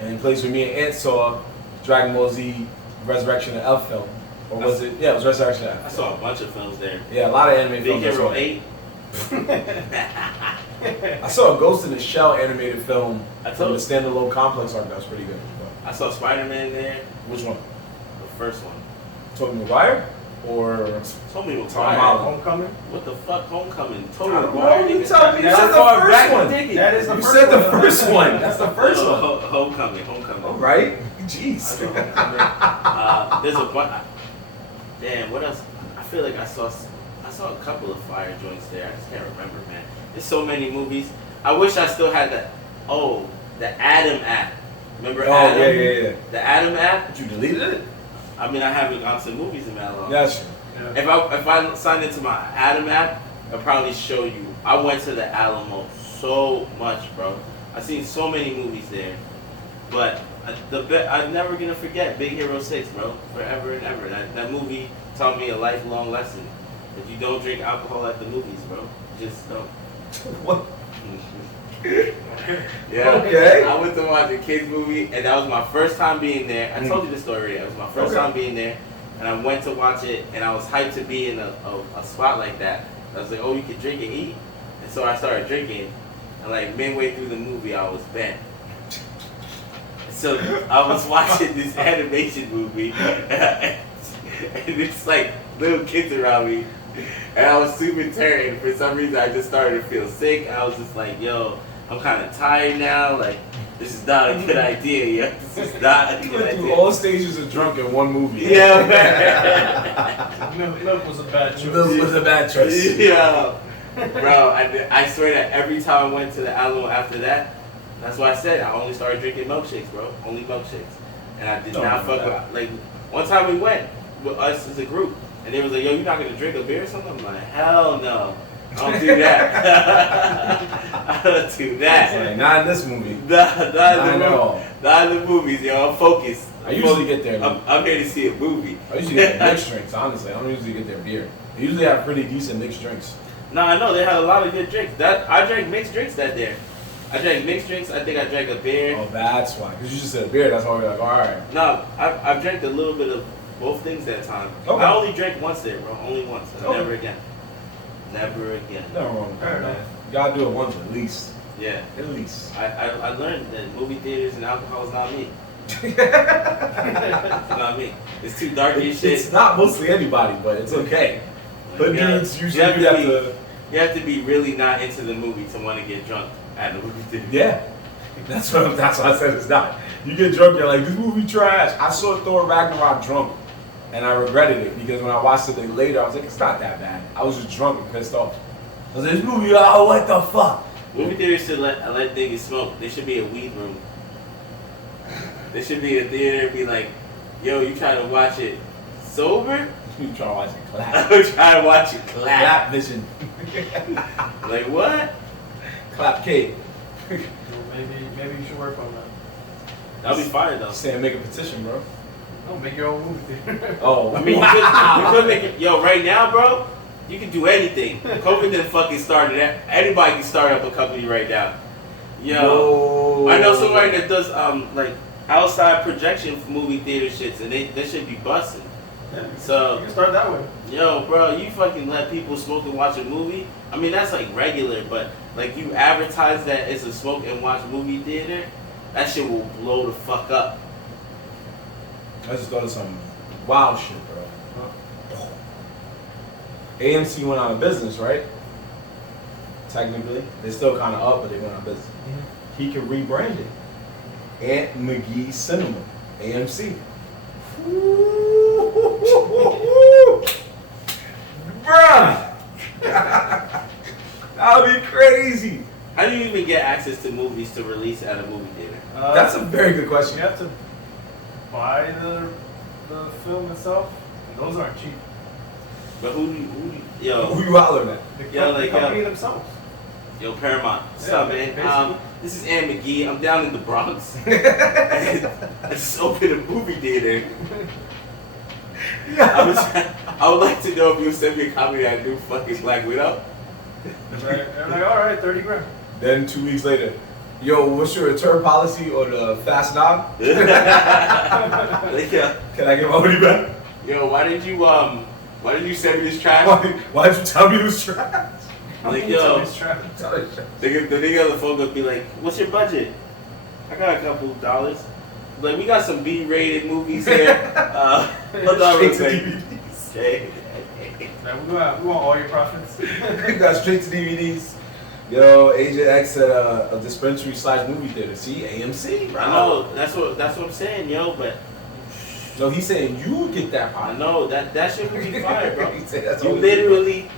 And place where me and Ant saw Dragon Ball Z Resurrection of F film. Or was it? Yeah, it was Resurrection of F. I saw a bunch of films there. Yeah, a lot of anime Big films. Hero 8. I saw a Ghost in the Shell animated film I from told the standalone complex arc. That was pretty good. I saw Spider-Man there. Which one? The first one. Tobey Maguire? Or Told me Tom Holland? Homecoming. What the fuck, Homecoming? I Totally don't know, Maguire. you nigga. tell me. You That's said far the back first one. thinking. That is the You first said the one. first one. That's the first one. Homecoming. All right. I Jeez. saw Homecoming. There's a bunch. Damn, what else? I feel like I saw a couple of fire joints there. I just can't remember, man. There's so many movies. I wish I still had the Adam app. Remember Adam? Yeah. The Adam app. But you deleted it? I mean, I haven't gone to movies in that long. Gotcha. Yeah. If I signed into my Adam app, I'll probably show you. I went to the Alamo so much, bro. I've seen so many movies there. But I'm never gonna forget Big Hero 6, bro. Forever and ever. That movie taught me a lifelong lesson. That you don't drink alcohol at the movies, bro. Just don't. What? Yeah. Okay. I went to watch a kids movie, and that was my first time being there. I told you the story already. It was my first time being there, and I went to watch it, and I was hyped to be in a spot like that. I was like, oh, you can drink and eat, and so I started drinking, and like midway through the movie, I was bent. So I was watching this animation movie, and it's like little kids around me, and I was super turned. For some reason, I just started to feel sick. I was just like, yo, I'm kind of tired now. Like, this is not a good idea, yo. This is not a You good went through idea. all stages of drunk in one movie. Yeah, man. Milk was a bad choice. This was a bad choice. Yeah. Bro, I swear that every time I went to the Alamo after that, that's why I said I only started drinking milkshakes, bro. Only milkshakes. And I did not fuck with, like, one time we went with us as a group, and they was like, yo, you're not gonna drink a beer or something? I'm like, hell no. I don't do that. I don't do that. Like, not in this movie. Not in the movies, yo. I'm focused. I usually get there. I'm here to see a movie. I usually get their mixed drinks, honestly. I don't usually get their beer. They usually have pretty decent mixed drinks. No, I know they had a lot of good drinks. I drank mixed drinks that day. I drank mixed drinks. I think I drank a beer. Oh, that's why. Because you just said beer. That's why we're like, all right. No, I've drank a little bit of both things that time. Okay. I only drank once there, bro. Only once. Okay. Never again. Never again. Nothing wrong with Fair that. enough. You gotta do it once at least. Yeah. At least. I learned that movie theaters and alcohol is not me. It's not me. It's too dark as shit. It's not mostly anybody, but it's okay. Hood Yeah. dudes usually you have to. You have to be really not into the movie to want to get drunk at the movie theater. Yeah. That's why I said it's not. You get drunk, you're like, this movie trash. I saw Thor Ragnarok drunk, and I regretted it because when I watched it later, I was like, it's not that bad. I was just drunk and pissed off. I was like, this movie, oh, what the fuck? Movie theaters should let niggas smoke. There should be a weed room. There should be a theater and be like, yo, you trying to watch it sober? You trying to watch it clap. I'm trying to watch it clap. Clap vision. Like what? Clap cake. Maybe you should work on that. That'll be fire though. Saying make a petition, bro. No, make your own movie theater. Oh, I mean, wow. you could make it. Yo, right now, bro, you can do anything. COVID didn't fucking start it. Anybody can start up a company right now. Yo, I know somebody that does like outside projection for movie theater shits, and they should be busting. Yeah, So you can start that way. yo, bro, you fucking let people smoke and watch a movie? I mean, that's like regular, but like you advertise that it's a smoke and watch movie theater, that shit will blow the fuck up. I just thought of some wild shit, bro. AMC went out of business, right? Technically. They're still kind of up, but they went out of business. He could rebrand it. Aunt McGee Cinema. AMC. Bruh! That would be crazy. How do you even get access to movies to release at a movie theater? That's a very good question. You have to buy the film itself, and those aren't cheap. But who Who you hollering at? The company themselves. Yo, Paramount. What's up, man? Basically. This is Ann McGee. I'm down in the Bronx. And I just opened a movie theater. I would like to know if you would send me a copy of that new fucking Black Widow. They're like, all right, 30 grand. Then 2 weeks later, yo, what's your return policy on the Fast 9? Like, yeah. Can I get my money back? Yo, why did you send me this trash? Why did you tell me it was trash? Like, yo, Trash. the nigga on the phone would be like, what's your budget? I got a couple of dollars. Like, we got some B-rated movies here. Hold on real Straight to quick. DVDs. Okay. Like, we want all your profits. We got straight to DVDs. Yo, Agent X at a dispensary / movie theater. See, AMC, bro. I know, that's what I'm saying, yo, but No, he's saying you get that I pot. know that shit would be fire, bro. He said that's You all literally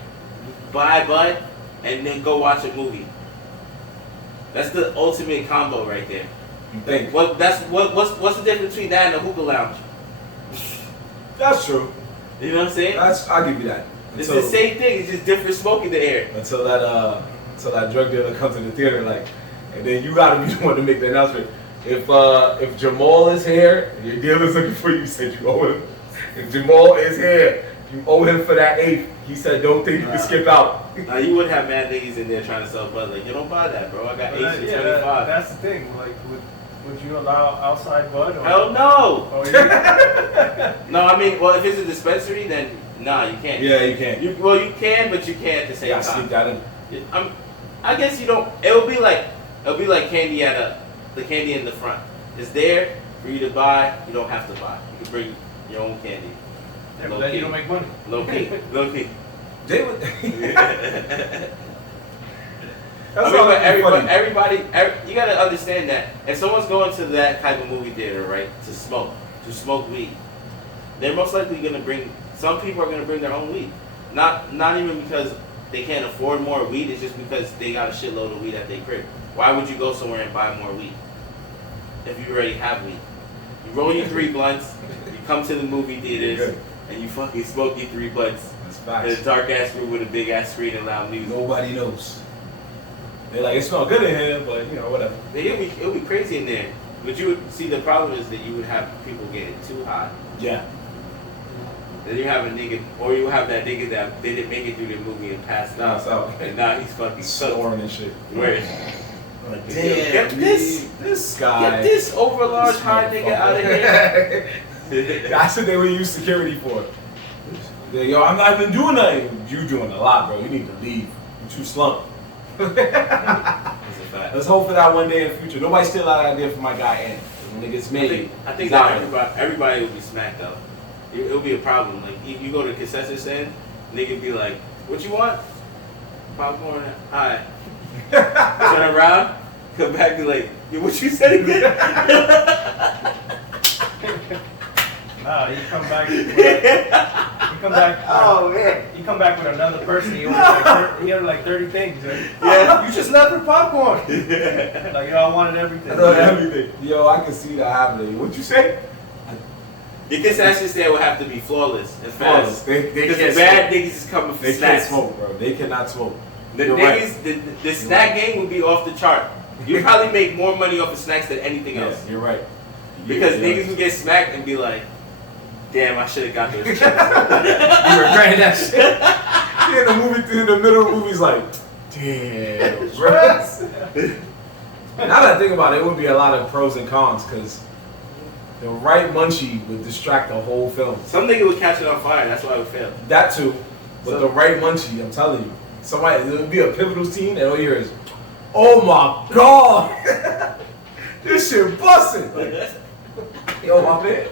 buy bud and then go watch a movie. That's the ultimate combo right there. You think? What's the difference between that and a hookah lounge? That's true. You know what I'm saying? I'll give you that. It's the same thing. It's just different smoke in the air. Until that drug dealer comes to the theater, like, and then you gotta be the one to make the announcement. If Jamal is here, and your dealer's looking for you, said you owe him. If Jamal is here, you owe him for that eighth. He said, don't think you can skip out. Now you would have mad niggas in there trying to sell bud. Like, you don't buy that, bro. I got 8 for 25. That's the thing. Like, would you allow outside bud? Or? Hell no. Oh, yeah. No, I mean, well, if it's a dispensary, then nah, you can't. Yeah, you can. You can, but you can't at the same Yeah, time. sneak that in. I guess you don't. It'll be like candy at the candy in the front. It's there for you to buy. You don't have to buy. You can bring your own candy. Yeah, but then you don't make money. Low key, low key. They would. I mean, but everybody, you gotta understand that if someone's going to that type of movie theater, right, to smoke weed, they're most likely gonna bring. Some people are gonna bring their own weed, not even because they can't afford more weed. It's just because they got a shitload of weed at their crib. Why would you go somewhere and buy more weed if you already have weed? You roll your 3 blunts, you come to the movie theaters, and you fucking smoke your 3 blunts in a dark ass room with a big ass screen and loud music. Nobody knows. They're like, it smells good in here, but you know, whatever. It'll be crazy in there. But you would see the problem is that you would have people getting too high. Yeah. Then you have a nigga, or you have that nigga that they didn't make it through the movie and passed out, and now he's fucking snoring and shit. Where? Like, Damn, get this guy. Get this overlarge high nigga out of here. That's what they would use security for. Yo, I'm not even doing nothing. You doing a lot, bro. You need to leave. You too slumped. Let's hope for that one day in the future. Nobody steal that idea from my guy Ant. When it gets made, I think that everybody will be smacked though. It'll be a problem. Like you go to the concession stand, nigga be like, "What you want? Popcorn? Alright." Turn around, come back, be like, "Yo, what you said again?" Nah, you come back. Oh man. You come back with another person. He ordered like 30 things. Right? Yeah. You just left with popcorn. Like, yo, I wanted everything. I know everything. Yo, I can see that happening. What'd you say? The concession stand will have to be flawless and fast. They Because can't the bad smoke. niggas is coming for They snacks. can't smoke, bro. They cannot smoke. The You're niggas, right. the snack game would be off the chart. You probably make more money off of snacks than anything else. Yeah, you're right. Because You're niggas right. would get smacked and be like, "Damn, I should have got those chips." You regretting that shit. Yeah, in the middle of the movie's like, damn, bro. Now that I think about it, it would be a lot of pros and cons because the right munchie would distract the whole film. Some nigga would catch it on fire. That's why it would fail. That too, but So- the right munchie, I'm telling you, it would be a pivotal scene, and all you hear is, "Oh my god, this shit busting!" Like, yo, my man,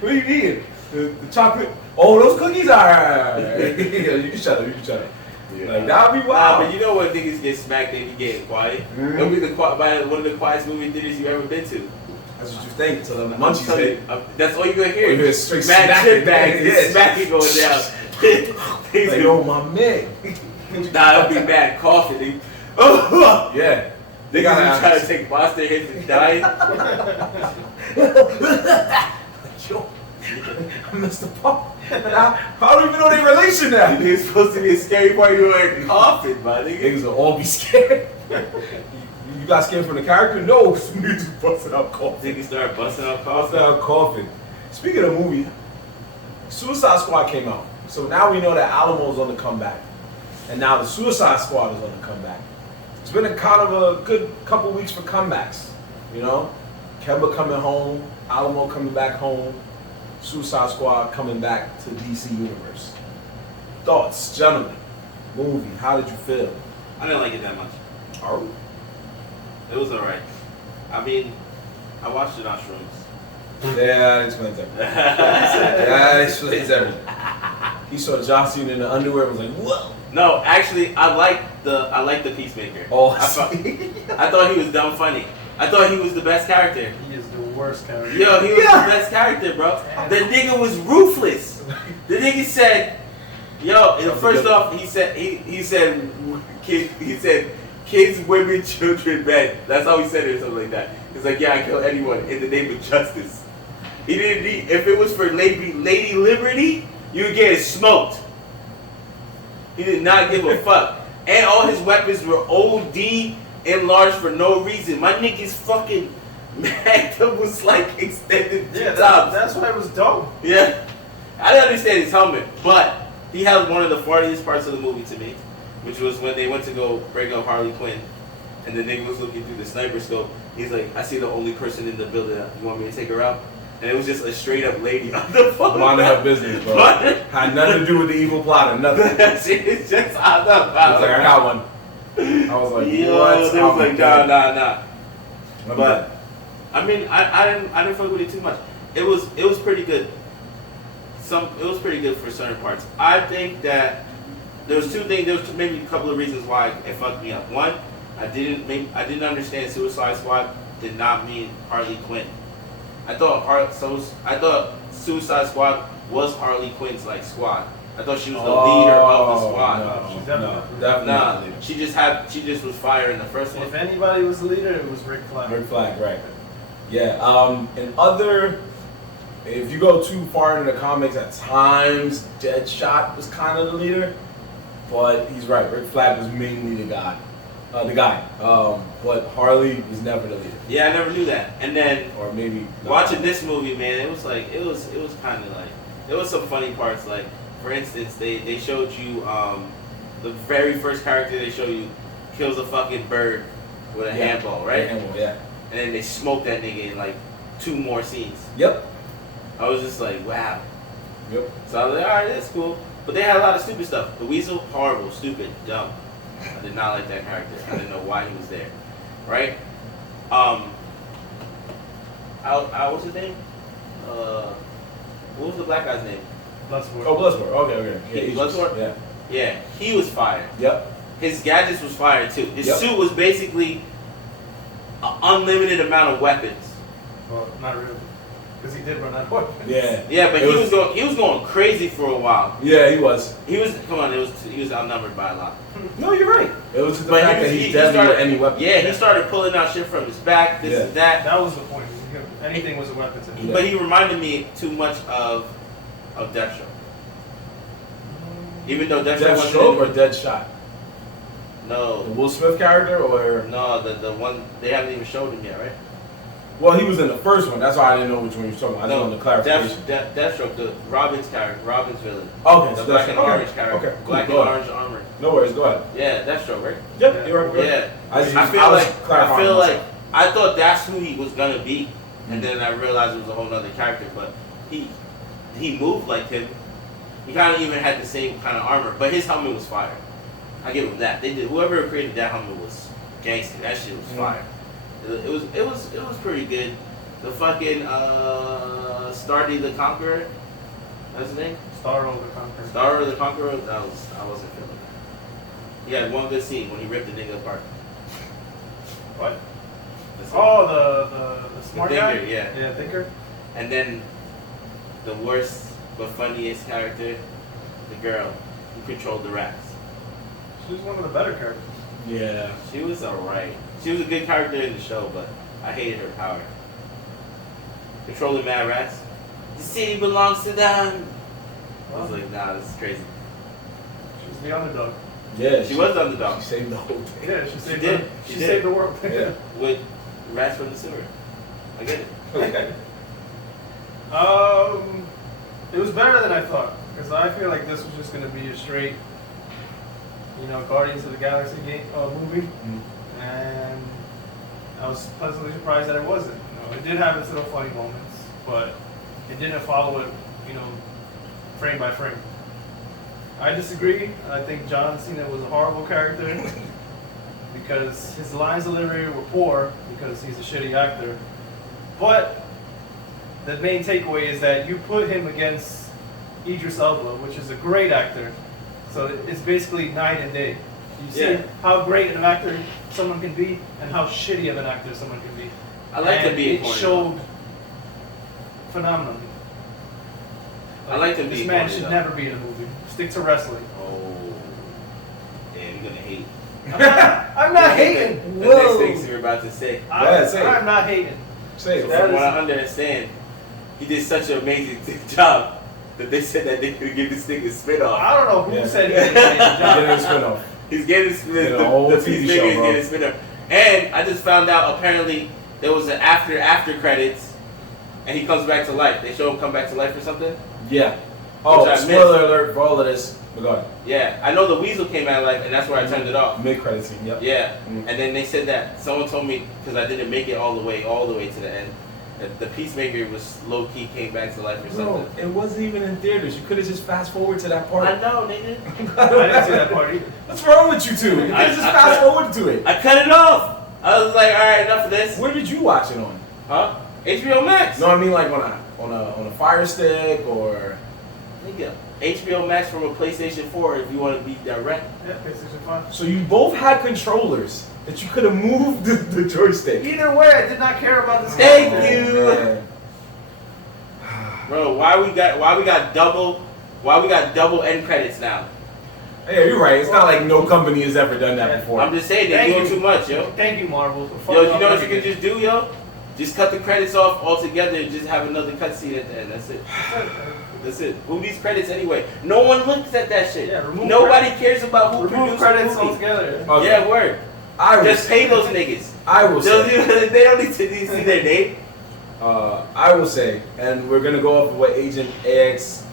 what are you eating? The chocolate? Oh, those cookies are. You can shut up. Like that'd be Nah, wild. but you know when niggas get smacked, they be getting quiet. It'll be one of the quietest movie theaters you ever been to. That's what you think until the I'm munchies telling hit. you, that's all you gonna hear. You hear straight Mad smacking. chip bags and Yeah. smacking going down. Like, yo, my man. Nah, it'll be bad coughing. Yeah. They Niggas gotta be trying to take monster hits and dying. Yo, I missed the part. I don't even know their relation now. It's supposed to be a scary part. You were coughing, my nigga. Niggas will all be scared. You got scared from the character? No, niggas just busting out coughing. Niggas start busting out Busting coughing. out coughing. Speaking of movie, Suicide Squad came out. So now we know that Alamo's on the comeback. And now the Suicide Squad is on the comeback. It's been a kind of a good couple weeks for comebacks. You know? Kemba coming home, Alamo coming back home, Suicide Squad coming back to DC Universe. Thoughts, gentlemen? Movie, how did you feel? I didn't like it that much. Oh, It was alright. I mean, I watched it on shrooms. yeah, that explains everything. That explains everything. He saw Joss Cena in the underwear and was like, whoa. No, actually, I like the Peacemaker. Oh, I thought he was dumb funny. I thought he was the best character. He is the worst character. Yo, he was the best character, bro. The nigga was ruthless. The nigga said, yo, and first off, he said kids, women, children, men. That's how he said it or something like that. He's like, yeah, I kill anyone in the name of justice. He didn't need, if it was for Lady Liberty, you would get it smoked. He did not give a fuck. And all his weapons were OD enlarged for no reason. My nigga's fucking Magnum was like extended to tops. That's why it was dope. Yeah. I didn't understand his helmet, but he held one of the funniest parts of the movie to me, which was when they went to go break up Harley Quinn, and the nigga was looking through the sniper scope. He's like, I see the only person in the building. You want me to take her out? And it was just a straight up lady on the phone. Minding her business, bro. Had nothing to do with the evil plot or nothing. That shit is just on the phone. I was like, I got one. I was like, yo, what? they was like, nah. But But I mean, I didn't fuck with it too much. It was pretty good. It was pretty good for certain parts. I think that there was maybe a couple of reasons why it fucked me up. One, I didn't understand Suicide Squad did not mean Harley Quinn. I thought Suicide Squad was Harley Quinn's like squad. I thought she was the leader of the squad. No, definitely. Nah, she just was fire in the first one. If anybody was the leader, it was Rick Flag. Rick Flag, right. Yeah, if you go too far into the comics, at times, Deadshot was kind of the leader. But he's right, Rick Flag was mainly the guy. But Harley was never the leader. Yeah, I never knew that. And then Or maybe... watching this movie, man, it was kind of like, there was some funny parts. Like, for instance, they showed you, the very first character they show you kills a fucking bird with a handball, right? Handball, yeah. And then they smoke that nigga in like 2 more scenes. Yep. I was just like, wow. Yep. So I was like, alright, that's cool. But they had a lot of stupid stuff. The Weasel, horrible, stupid, dumb. I did not like that character. I didn't know why he was there. Right? What's his name? What was the black guy's name? Bloodsport. Oh, Bloodsport. Okay. Yeah, Bloodsport? Yeah. Yeah, he was fired. Yep. His gadgets was fired too. His Yep. suit was basically an unlimited amount of weapons. Well, not really. Because he did run out of weapons. Yeah. Yeah, but he was going crazy for a while. Yeah, he was. He was outnumbered by a lot. No, you're right. It was just the But fact that he's deadly with any weapon. Yeah, he started pulling out shit from his back, this and that. That was the point. Anything was a weapon to him. Yeah. But he reminded me too much of Deathstroke. Even though Deathstroke wasn't Deathstroke or Deadshot? The no, Will Smith character or... the one they haven't even showed him yet, right? Well, he was in the first one. That's why I didn't know which one you were talking about. I just wanted the clarification. Deathstroke, the Robin's character, Robin's villain. Okay, The so black that's... and Okay, orange character. okay, cool, Black and go ahead. orange armor. No worries, go ahead. Yeah, Deathstroke, right? Yep, you're right. Yeah. I feel like I thought that's who he was gonna be, and then I realized it was a whole nother character. But he moved like him. He kind of even had the same kind of armor, but his helmet was fire. I give him that. They did. Whoever created that helmet was gangster. That shit was fire. It was pretty good. The fucking Stardy the Conqueror. That's his name. Starro the Conqueror. Starro the Conqueror. I wasn't feeling that. He had one good scene when he ripped the nigga apart. What? That's it. Oh, the smart The guy? thinker, yeah. Yeah, thinker. And then the worst but funniest character, the girl who controlled the rats. She was one of the better characters. Yeah. She was alright. She was a good character in the show, but I hated her power. Controlling mad rats. The city belongs to them. I was like, nah, this is crazy. She was the underdog. Yeah. She was the underdog. She saved the whole thing. Yeah, she saved did. the, She she did. saved the world. Yeah. With rats from the sewer. I get it. Okay. It was better than I thought because I feel like this was just gonna be a straight, Guardians of the Galaxy movie, and I was pleasantly surprised that it wasn't. It did have its little funny moments, but it didn't follow it, frame by frame. I disagree. I think John Cena was a horrible character because his lines delivery were poor because he's a shitty actor. But the main takeaway is that you put him against Idris Elba, which is a great actor. So it's basically night and day. You see how great an actor someone can be and how shitty of an actor someone can be. I like to be it showed phenomenally. I like to be This man corny, should though. never be in a movie. Stick to wrestling. Oh. Damn, you're gonna hate. I'm not hating. The next things you're about to say. I'm not hating. Say So it. from what I understand, he did such an amazing job that they said that they could give this thing a spin-off. I don't know who Yeah. said he did a Get job. a spin-off. He's getting a whole the TV Peacemaker show, is bro. getting a spin-off. And I just found out apparently there was an after credits, and he comes back to life. They show him come back to life or something. Yeah. Oh, Which I spoiler alert for all of this. But go ahead. Yeah, I know the Weasel came out of life, and that's where I turned it off. Mid-credit scene, yep. Yeah, Mm. and then they said that someone told me because I didn't make it all the way to the end. That the Peacemaker was low key came back to life or Bro, something. it wasn't even in theaters. You could have just fast forward to that part. I know, nigga. I didn't see that part either. What's wrong with you two? You could have just I- fast forward to it. I cut it off. I was like, all right, enough of this. Where did you watch it on? Huh? HBO Max. You know what I mean? Like on a Fire Stick or Nigga, HBO Max from a PlayStation 4 if you want to be direct. Yeah, PlayStation 5. so you both had controllers that you could have moved the joystick. Either way, I did not care about this Thank game. you. man. Bro, why we got double end credits now? Yeah, you're right. It's not like no company has ever done that Yeah. before. I'm just saying they're Thank doing you. too much, yo. Thank you, Marvel. for Yo, fucking you know up what you can everything. just do, yo? Just cut the credits off altogether and just have another cutscene at the end. That's it. That's it. Who needs credits anyway? No one looks at that shit. Yeah, remove Nobody cares about who Remove produced credits the movie. altogether. Okay. Yeah, word. I will Just pay say- those niggas. I will say. They don't need to see their name. I will say, and we're gonna go off of what Agent AX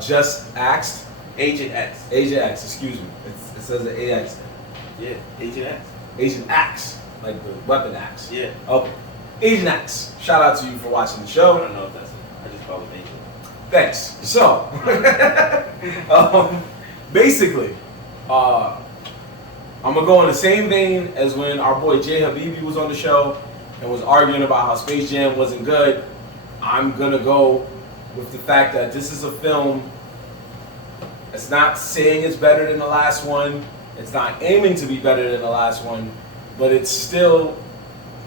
just asked. Agent X. Agent X, excuse me. It says the AX. Yeah, Agent X. Agent Axe, like the weapon axe. Yeah. Okay. Agent Axe. Shout out to you for watching the I show. don't know if that's it. I just call him Agent. Thanks. So, basically, I'm gonna go in the same vein as when our boy Jay Habibi was on the show and was arguing about how Space Jam wasn't good. I'm gonna go with the fact that this is a film. It's not saying it's better than the last one. It's not aiming to be better than the last one, but it's still,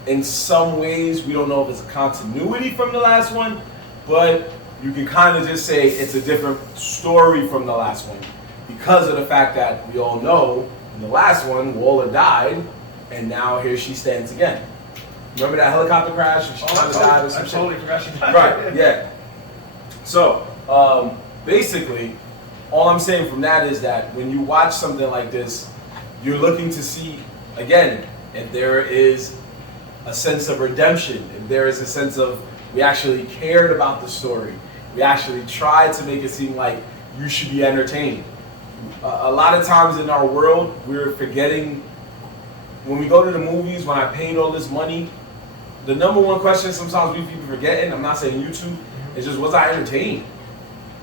in some ways, we don't know if it's a continuity from the last one, but you can kind of just say it's a different story from the last one because of the fact that we all know in the last one, Waller died, and now here she stands again. Remember that helicopter crash? She kind of died or some I shit? totally forgot she died. Right, yeah. So, basically, all I'm saying from that is that when you watch something like this, you're looking to see, again, if there is a sense of redemption, if there is a sense of we actually cared about the story, we actually tried to make it seem like you should be entertained. A lot of times in our world, we're forgetting, when we go to the movies, when I paid all this money, the number one question sometimes we people forgetting, I'm not saying you two, is just, was I entertained?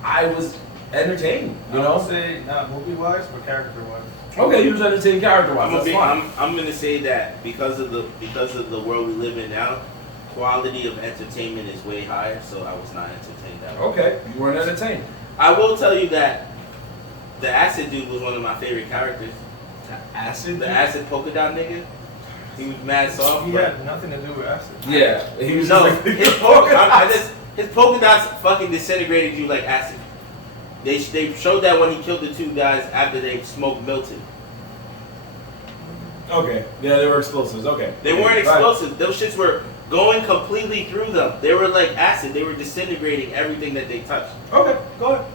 I was entertained, you I would know? say not movie-wise, but character-wise. Okay, you was entertained character-wise, that's fine. I'm gonna say that because of the world we live in now, quality of entertainment is way higher. So I was not entertained that way. Okay, you weren't entertained. I will tell you that the acid dude was one of my favorite characters. Acid? The acid polka dot nigga. He was mad soft. He but- had nothing to do with acid. Yeah, he was No, just like, his polka dots fucking disintegrated you like acid. They showed that when he killed the two guys after they smoked Milton. Okay. Yeah, they were explosives. Okay. They weren't explosive. Those shits were going completely through them. They were like acid. They were disintegrating everything that they touched. Okay, go ahead.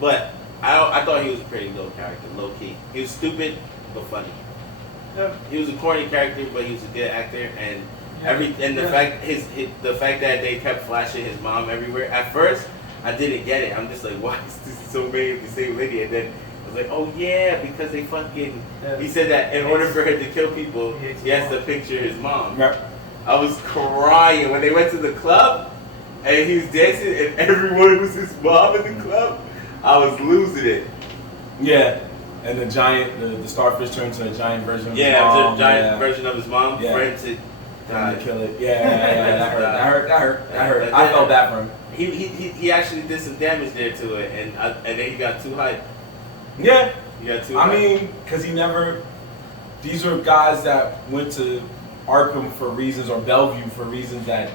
But I thought he was a pretty low character, low key. He was stupid but funny. Yeah. He was a corny character, but he was a good actor. And the fact that they kept flashing his mom everywhere. At first, I didn't get it. I'm just like, why is this so many of the same lady? And then I was like, oh yeah, because they fucking. Yeah. He said that in order for her to kill people, he has to picture his mom. Right. I was crying when they went to the club and he was dancing and everyone was his mom in the club. I was losing it. Yeah. And the giant, the starfish turned to a giant version of his Yeah, mom. the giant version of his mom Yeah. for him to Trying to kill it. Yeah, that hurt. I felt bad for him. He actually did some damage there to it, and then he got too hyped. Yeah. He got too I hyped. mean, because he never. These were guys that went to Arkham for reasons, or Bellevue for reasons that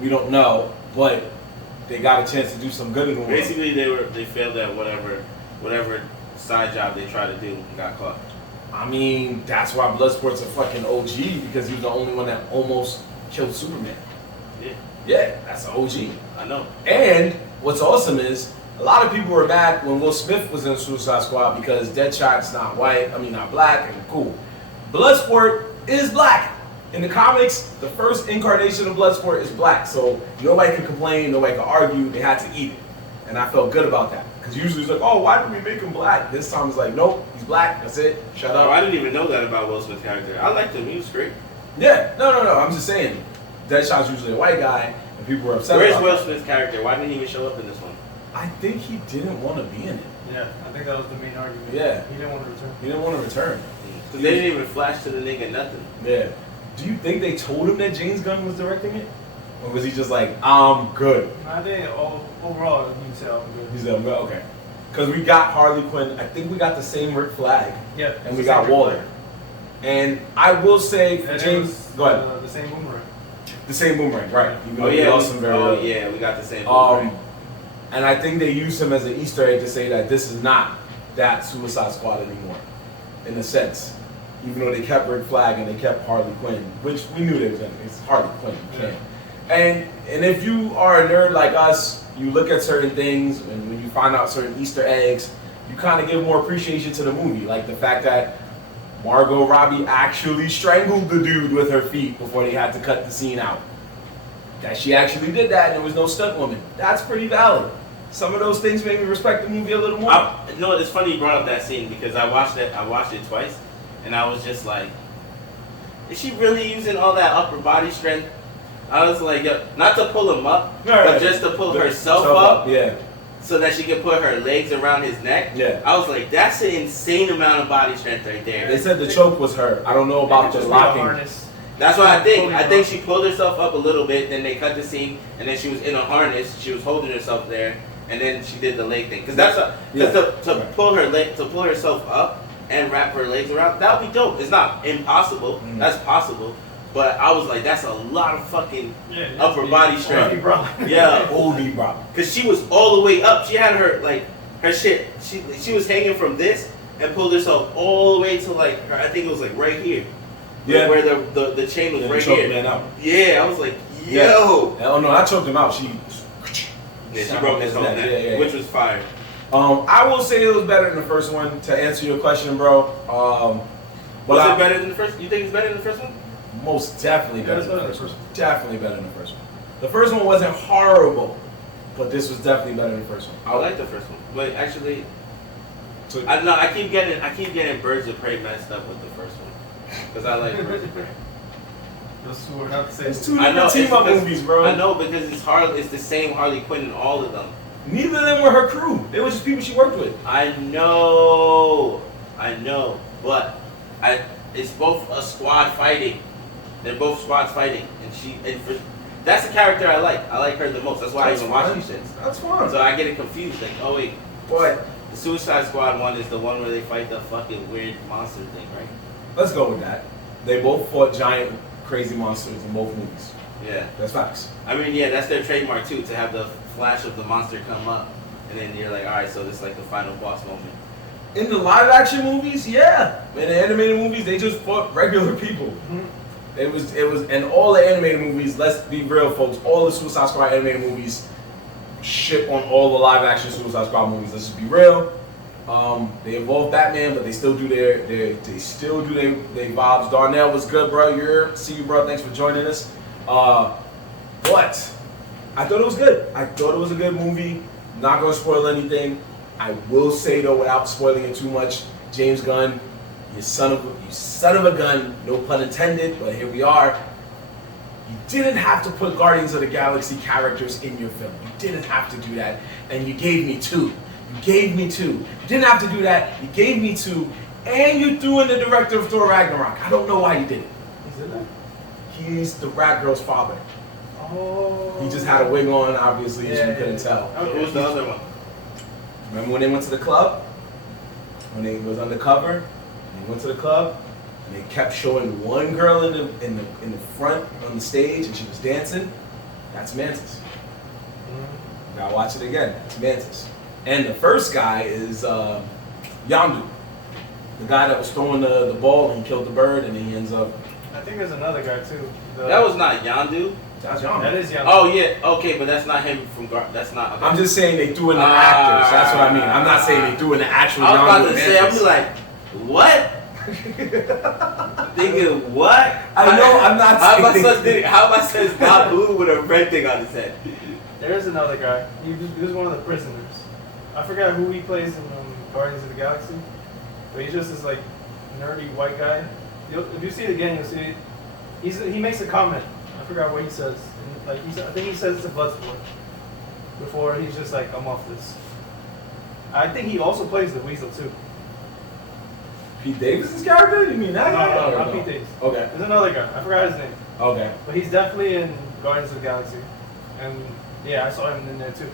we don't know, but they got a chance to do some good in the world. Basically, they failed at whatever side job they tried to do and got caught. I mean, that's why Bloodsport's a fucking OG, because he was the only one that almost killed Superman. Yeah. Yeah, that's an OG. I know. And what's awesome is a lot of people were mad when Will Smith was in Suicide Squad because Deadshot's not white, not black, and cool. Bloodsport is black. In the comics, the first incarnation of Bloodsport is black, so nobody could complain, nobody could argue, they had to eat it. And I felt good about that. Because usually it's like, oh, why did we make him black? This time it's like, nope, he's black, that's it, shut up. Oh, I didn't even know that about Will Smith's character. I liked him, he was great. Yeah, no, I'm just saying, Deadshot's usually a white guy, and people were upset Where's about Will that. Smith's character? Why didn't he even show up in this one? I think he didn't want to be in it. Yeah, I think that was the main argument. Yeah. He didn't want to return. He didn't want to return. Because they didn't even flash to the nigga nothing. Yeah. Do you think they told him that James Gunn was directing it? Or was he just like, I'm good? I think overall, you can say I'm good. He said, I'm good, okay. Because we got Harley Quinn, I think we got the same Rick Flag. Yeah. And we got Waller. And I will say, And James, go ahead. The same boomerang. The same Boomerang, right. Even Oh though we yeah, lost him very early. yeah, we got the same boomerang. And I think they used him as an Easter egg to say that this is not that Suicide Squad anymore, in a sense. Even though they kept Rick Flag and they kept Harley Quinn, which we knew they was going to. It's Harley Quinn, you can't. And if you are a nerd like us, you look at certain things, and when you find out certain Easter eggs, you kind of give more appreciation to the movie. Like the fact that Margot Robbie actually strangled the dude with her feet before they had to cut the scene out. That she actually did that and there was no stunt woman. That's pretty valid. Some of those things made me respect the movie a little more. You know what? It's funny you brought up that scene because I watched it twice, and I was just like, is she really using all that upper body strength? I was like, yo, not to pull him up, but just to pull herself up, yeah, so that she could put her legs around his neck. Yeah. I was like, that's an insane amount of body strength right there. They said the choke was her. I don't know about the locking. Harness. That's what I think. I think she pulled herself up a little bit, then they cut the scene, and then she was in a harness. She was holding herself there, and then she did the leg thing. Because that's to pull herself up and wrap her legs around. That would be dope. It's not impossible. Mm-hmm. That's possible. But I was like, that's a lot of fucking upper Yeah, body strength. Yeah, Oldie bro. because she was all the way up. She had her shit. She was hanging from this and pulled herself all the way to I think it was right here. Yeah. Where the chain was right choked here. man out. Yeah, I was like, yo. Yeah. Oh no, I choked him out. She Broke his whole neck, yeah. which was fire. I will say it was better than the first one. To answer your question, bro. Was it better than the first? You think it's better than the first one? Most definitely better than the first one. Definitely better than the first one. The first one wasn't horrible, but this was definitely better than the first one. I like the first one, but actually, So, I don't know. I keep getting Birds of Prey messed up with the first one because I like Birds of Prey. Those two are not the same. it's two I know, different team-up because- movies, bro. I know because it's the same Harley Quinn in all of them. Neither of them were her crew. They were just people she worked with. I know, but it's both a squad fighting. They're both squads fighting, and that's the character I like. I like her the most. That's why I even watch these shits. That's fine. So I get it confused. Like, oh wait, But the Suicide Squad one is the one where they fight the fucking weird monster thing, right? let's go with that. They both fought giant, crazy monsters in both movies. Yeah. That's facts. I mean, yeah, that's their trademark too, to have the flash of the monster come up, and then you're like, all right, so this is like the final boss moment. In the live action movies, yeah. In the animated movies, they just fought regular people. It was, and all the animated movies, let's be real, folks, all the Suicide Squad animated movies ship on all the live action Suicide Squad movies. Let's just be real. They involve Batman, but they still do their vibes. Darnell was good, bro. See you, bro. Thanks for joining us. But I thought it was good. I thought it was a good movie. Not gonna spoil anything. I will say though, without spoiling it too much, James Gunn, you son of a gun, no pun intended, but here we are. You didn't have to put Guardians of the Galaxy characters in your film. You didn't have to do that, and you gave me two. You didn't have to do that. You gave me two, and you threw in the director of Thor Ragnarok. I don't know why you did it. Is it that? He's the rat girl's father. Oh. He just had a wig on, obviously, as you couldn't tell. Who was the other one? Remember when they went to the club? When they was undercover, they went to the club, and they kept showing one girl in the front on the stage, and she was dancing. That's Mantis. You gotta watch it again. That's Mantis. And the first guy is Yondu, the guy that was throwing the ball and he killed the bird, and then he ends up. I think there's another guy too. That was not Yondu. That's Yondu. That is Yondu. Oh yeah, okay, but that's not him from That's not. Okay. I'm just saying they threw in the actors. That's what I mean. I'm not saying they threw in the actual Yondu. I was about to say, Mantis. I'm like, what? Thinking what? I know. I'm not saying. How my son's not blue with a red thing on his head? There is another guy. He was one of the prisoners. I forgot who he plays in Guardians of the Galaxy, but he's just this like nerdy white guy. If you see it again, you'll see it. He makes a comment. I forgot what he says. And, like I think he says it's a Bloodsport. Before he's just like, I'm off this. I think he also plays the Weasel too. Pete Davids's character? You mean that guy? No, not Pete Davis. Okay. There's another guy. I forgot his name. Okay. But he's definitely in Guardians of the Galaxy, and yeah, I saw him in there too.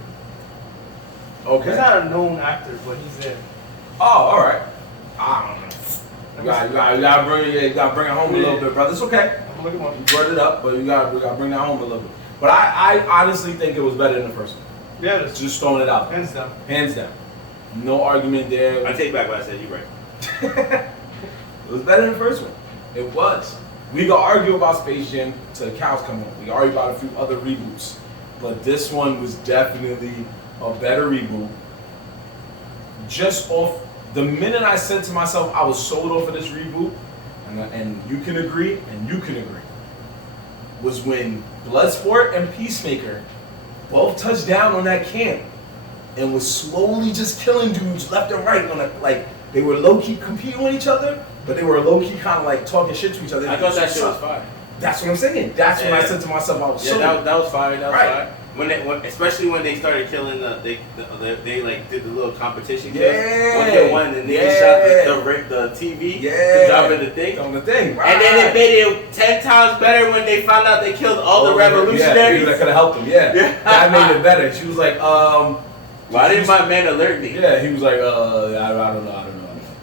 Okay. He's not a known actor, but he's there. Oh, all right. I don't know. You gotta bring it home a little bit, brother. It's okay. I'm looking at him. You brought it up, but we gotta bring that home a little bit. But I honestly think it was better than the first one. Yeah, it is. Just throwing it out there. Hands down. Hands down. No argument there. I take back what I said. You're right. It was better than the first one. It was. We could argue about Space Jam till the cows come home. We could argue about a few other reboots, but this one was definitely a better reboot. Just off the minute I said to myself, I was sold off of this reboot, and you can agree, and you can agree, was when Bloodsport and Peacemaker both touched down on that camp and was slowly just killing dudes left and right on like they were low key competing with each other, but they were low key kind of like talking shit to each other. I thought that shit was fire. That's what I'm saying. That's when I said to myself, I was sold. That was fire. That was Right. fire. Especially when they started killing they like did the little competition kills. Yeah. One hit one and they shot the TV. Yeah. Dropping the thing. On the thing. Right. And then it made it 10 times better when they found out they killed all the revolutionaries. Yeah, people that could have helped them. Yeah. That made it better. She was like, why didn't my man alert me? Yeah, he was like, I don't know.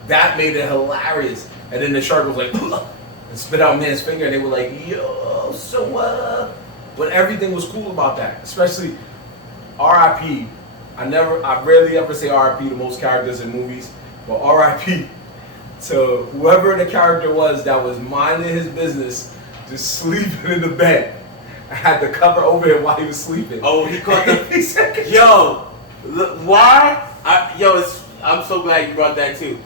That made it hilarious. And then the shark was like, and spit out man's finger, and they were like, yo, so But everything was cool about that, especially R.I.P. I rarely ever say R.I.P. to most characters in movies, but R.I.P. to whoever the character was that was minding his business, just sleeping in the bed. I had the cover over him while he was sleeping. Oh, he caught the. Yo, why? I'm so glad you brought that too.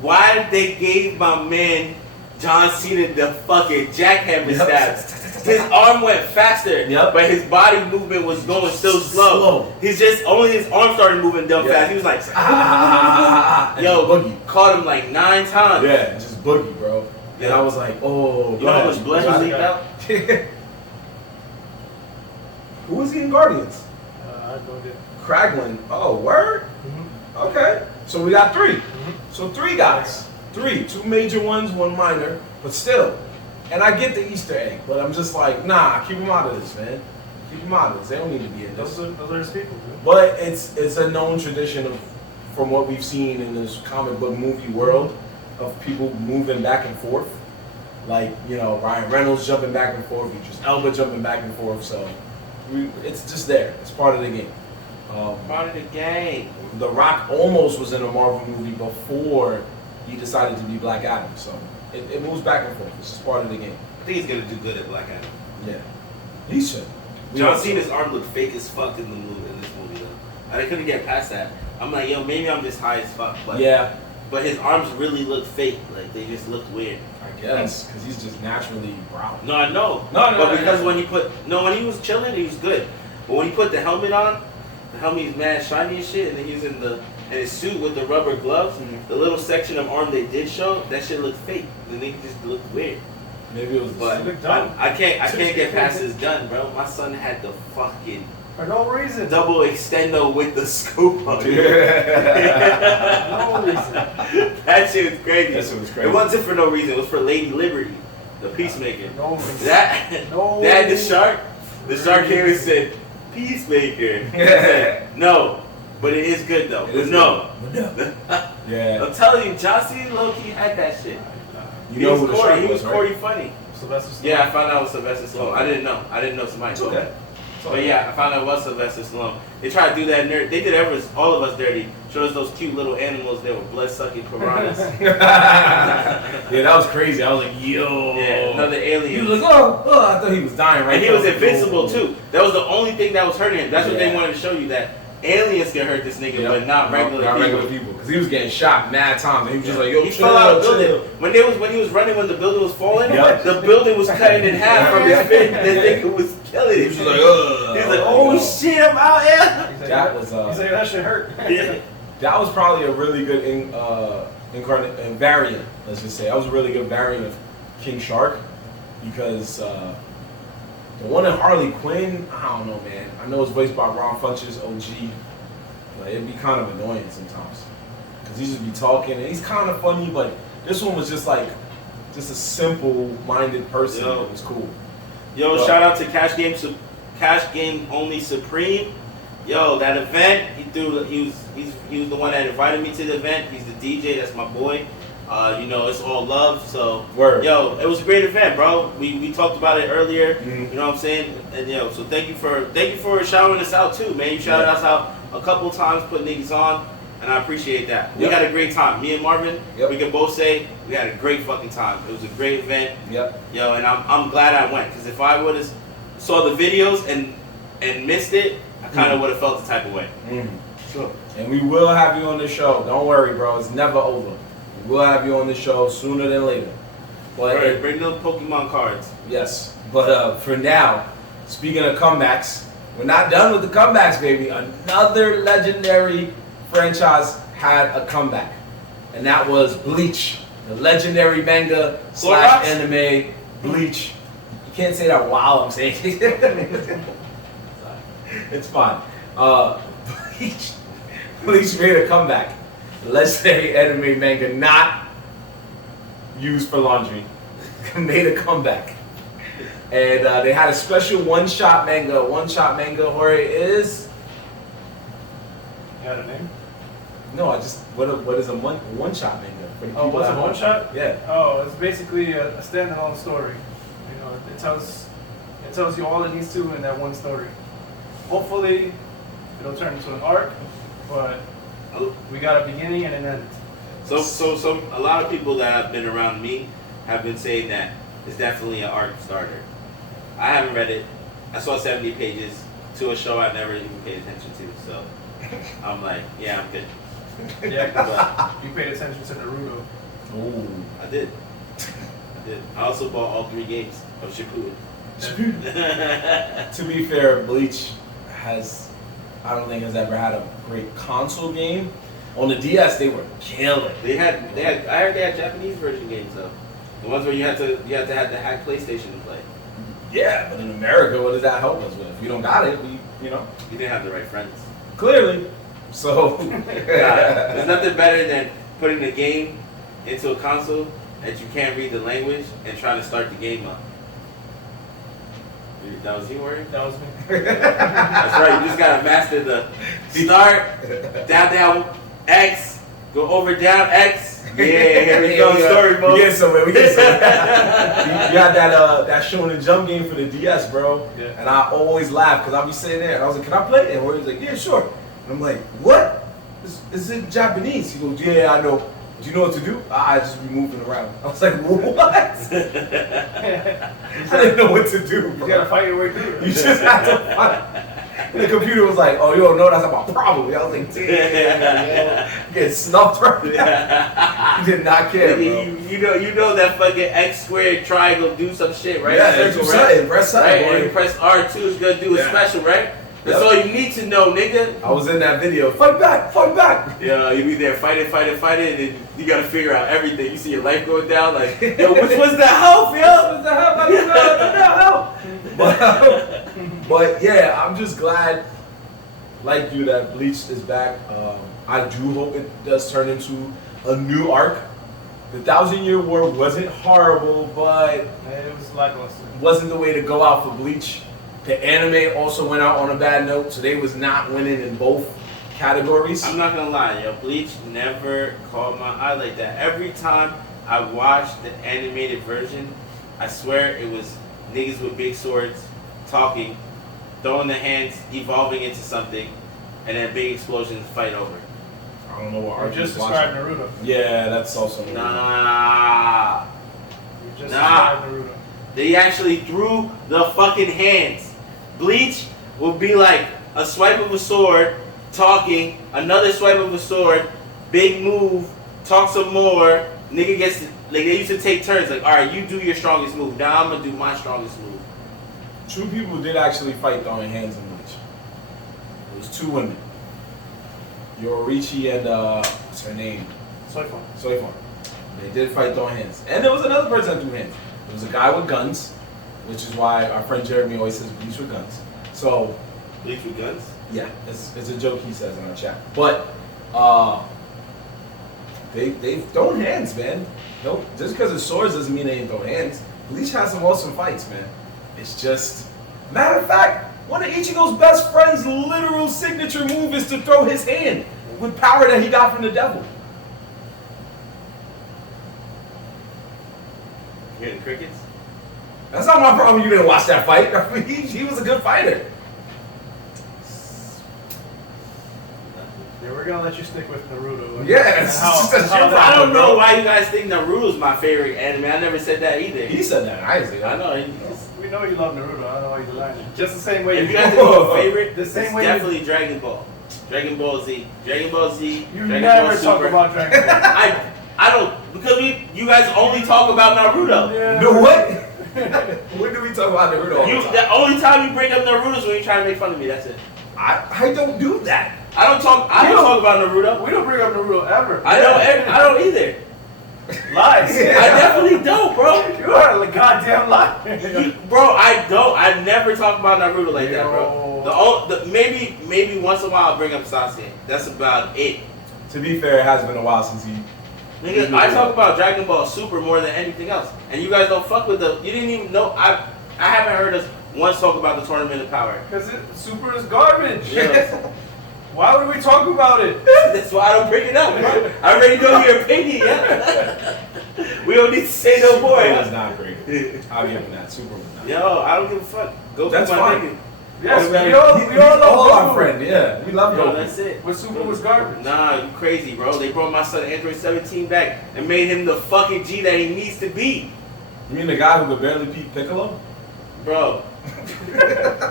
Why they gave my man John Cena the fucking jackhammer stab? His arm went faster, but his body movement was going still slow. Only his arm started moving dumb fast. He was like, boogie. Caught him like 9 times. Yeah, just boogie, bro. And I was like, oh, you know how much blood he leaked out? Who was getting Guardians? I have no idea. Kraglin. Oh, word? Mm-hmm. Okay. So we got 3. Mm-hmm. So 3 guys. 3. 2 major ones, 1 minor. But still. And I get the Easter egg, but I'm just like, nah, keep them out of this, man. Keep them out of this. They don't need to be in this. Those are his people, dude. But it's a known tradition from what we've seen in this comic book movie world of people moving back and forth. Like, Ryan Reynolds jumping back and forth, Idris Elba jumping back and forth. So it's just there. It's part of the game. Part of the gang. The Rock almost was in a Marvel movie before he decided to be Black Adam. So it moves back and forth. It's just part of the game. I think he's gonna do good at Black Adam. Yeah, he should. John Cena's arm looked fake as fuck in this movie though. I couldn't get past that. I'm like, yo, maybe I'm just high as fuck. But Yeah, But his arms really look fake. Like they just looked weird. I guess because he's just naturally brown. No, I know. No, But because when he was chilling, he was good. But when he put the helmet on, the helmet is mad shiny and shit, and then he's in his suit with the rubber gloves. Mhm. The little section of arm they did show, that shit looked fake. The nigga just looked weird. Maybe it was. But looked dumb. I can't get past his gun, bro. My son had the fucking For no reason. double extendo with the scoop on it. No reason. That shit was crazy. That shit was crazy. It wasn't for no reason. It was for Lady Liberty, the peacemaker. No reason. That the shark. The shark came and said, "Peacemaker." I said, no, but it is good though. It is no. Yeah. I'm telling you, John Cena low-key had that shit. You know who the shark He was right? Corey funny. Sylvester Stallone. Yeah, I found out it was Sylvester Stallone. I didn't know somebody told me. Okay. But yeah, I found out it was Sylvester Stallone. They tried to do that nerd. They did all of us dirty. Showed us those cute little animals that were blood-sucking piranhas. Yeah, that was crazy. I was like, yo. Yeah, another alien. He was like, oh, I thought he was dying right And he now. was invincible too. That was the only thing that was hurting him. That's what they Yeah. wanted to show you, that aliens can hurt this nigga, Yep. but not regular people. Because he was getting shot mad times. And he was just like, yo, He chill, fell out of the chill. building. When he was running, when the building was falling, Yep. the building was cutting in half from his fin. The nigga was killing He it. was just like, ugh. He's like, oh shit, I'm out here. He's like, That was he's like, that shit hurt. Yeah. that was probably a really good variant. Let's just say that was a really good variant of King Shark, because the one in Harley Quinn, I don't know, man. I know it's voiced by Ron Funches, OG, but it'd be kind of annoying sometimes because he just be talking and he's kind of funny, but this one was just like a simple-minded person. Yo. It was cool. Yo, But- shout out to Cash Game Only Supreme. Yo, that event, he was the one that invited me to the event. He's the DJ, that's my boy. It's all love. So Word. yo, it was a great event, bro. We talked about it earlier. Mhm. You know what I'm saying? And yo, so thank you for shouting us out too, man. You shouted us out a couple times, put niggas on, and I appreciate that. We Yep. had a great time. Me and Marvin, Yep. we can both say we had a great fucking time. It was a great event. Yep. Yo, and I'm glad I went, because if I would have saw the videos and missed it, I kind of would have felt the type of way. Sure. And we will have you on the show. Don't worry, bro. It's never over. We will have you on the show sooner than later. But Alright, bring them Pokemon cards. yes. But for now, speaking of comebacks, we're not done with the comebacks, baby. Another legendary franchise had a comeback, and that was Bleach, the legendary manga / Clorox? anime Bleach. You can't say that while I'm saying it. It's fine. Bleach made a comeback. Legendary anime manga not used for laundry made a comeback. And they had a special one-shot manga. One-shot manga, Jorge, is... You got a name? No, what is a one-shot manga? For the Oh, people what's at a home? one shot? Yeah. Oh, it's basically a standalone story. You know, it tells you all it needs to in that one story. Hopefully, it'll turn into an arc, but we got a beginning and an end. So a lot of people that have been around me have been saying that it's definitely an arc starter. I haven't read it. I saw 70 pages to a show I never even paid attention to. So I'm like, yeah, I'm good. Yeah, 'cause you paid attention to Naruto. Ooh. I did. I also bought all 3 games of Shippuden. To be fair, Bleach I don't think has ever had a great console game. On the DS, they were killing. I heard they had Japanese version games though. The ones where you had to have the hack PlayStation to play. Yeah, but in America, what does that help us with? If we don't got it, You didn't have the right friends. clearly. So, There's nothing better than putting a game into a console that you can't read the language and trying to start the game up. That was you, Warren? That was me. That's right. You just gotta master the start, down, X, go over, down, X, Yeah, here we go. Story mode. We get somewhere. We got that Shonen Jump game for the DS, bro. Yeah. And I always laugh because I'll be sitting there and I was like, "Can I play?" And Warrior's like, "Yeah, sure." And I'm like, "What? Is it Japanese?" He goes, "Yeah, I know. Do you know what to do?" I just be moving around. I was like, "What?" I didn't know what to do. You gotta fight your way through it. You just have to fight. And the computer was like, "Oh, you don't know that's about problem." I was like, "Damn, get snuffed right now." He did not care, bro. You know that fucking X squared triangle do some shit, right? Yeah, Circle, do right? something. Press something, Right, boy. and you press R2 is gonna do a special, right? That's all you need to know, nigga. I was in that video. Fight back, fight back. Yeah, you be there fighting, and then you gotta figure out everything. You see your life going down, like, yo, which was the health, yo? What's the hell? I don't know. But yeah, I'm just glad, like you, that Bleach is back. I do hope it does turn into a new arc. The 1,000-Year War wasn't horrible, but it was lackluster. Wasn't the way to go out for Bleach. The anime also went out on a bad note, so they was not winning in both categories. I'm not gonna lie, yo, Bleach never caught my eye like that. Every time I watched the animated version, I swear it was niggas with big swords talking, throwing their hands, evolving into something, and then big explosions, fight over. I don't know what You arc just you watching. described Naruto. Yeah, that's also Nah. You just Nah. described Naruto. They actually threw the fucking hands. Bleach would be like a swipe of a sword, talking, another swipe of a sword, big move, talk some more, nigga gets, like they used to take turns, like, alright, you do your strongest move, now I'm gonna do my strongest move. True people did actually fight throwing hands in Bleach. It was two women. Yorichi and what's her name? Soifon. They did fight throwing hands. And there was another person that threw hands. There was a guy with guns, which is why our friend Jeremy always says Bleach with guns. So Bleach with guns? yeah, it's a joke he says in our chat. But they've thrown hands, man. Nope. Just because it's swords doesn't mean they ain't throw hands. Bleach has some awesome fights, man. It's just, matter of fact, one of Ichigo's best friend's literal signature move is to throw his hand with power that he got from the devil. You hear the crickets? That's not my problem. You didn't watch that fight. I mean, he was a good fighter. Yeah, we're gonna let you stick with Naruto. Yeah, it's just a I don't know why you guys think Naruto's my favorite anime. I never said that either. He said that. I didn't say that. I know. We know you love Naruto. I don't know why you're lying. Just the same way If you guys think my favorite, the same it's way definitely Dragon Ball. Dragon Ball Z. Dragon Ball Z. you Dragon never Ball talk Super. about Dragon Ball. I don't, because you guys only talk about Naruto. Yeah. No, what? When do we talk about Naruto all the time? The only time you bring up Naruto is when you try to make fun of me. That's it. I don't do that. I don't talk about Naruto. We don't bring up Naruto ever. I don't either. Lies. Yeah. I definitely don't, bro. You are a goddamn liar. Bro, I don't. I never talk about Naruto like that, bro. Yo. Maybe once in a while I'll bring up Sasuke. That's about it. To be fair, it has been a while since he. Nigga, I talk about Dragon Ball Super more than anything else, and you guys don't fuck with the. You didn't even know. I haven't heard us once talk about the Tournament of Power. Because Super is garbage. Yeah. Why would we talk about it? That's why I don't bring it up, bro. I already know your opinion. Yeah. We don't need to say no more. Super was not great. I'll give him that. Super was not. Yo, I don't give a fuck. Go That's through my fine. nigga. Yes, man. we all love our Goku. friend. Yeah, we love Yo, Goku. that's it. But Super was garbage. Nah, you crazy, bro. They brought my son Android 17 back and made him the fucking G that he needs to be. You mean the guy who could barely beat Piccolo? Bro,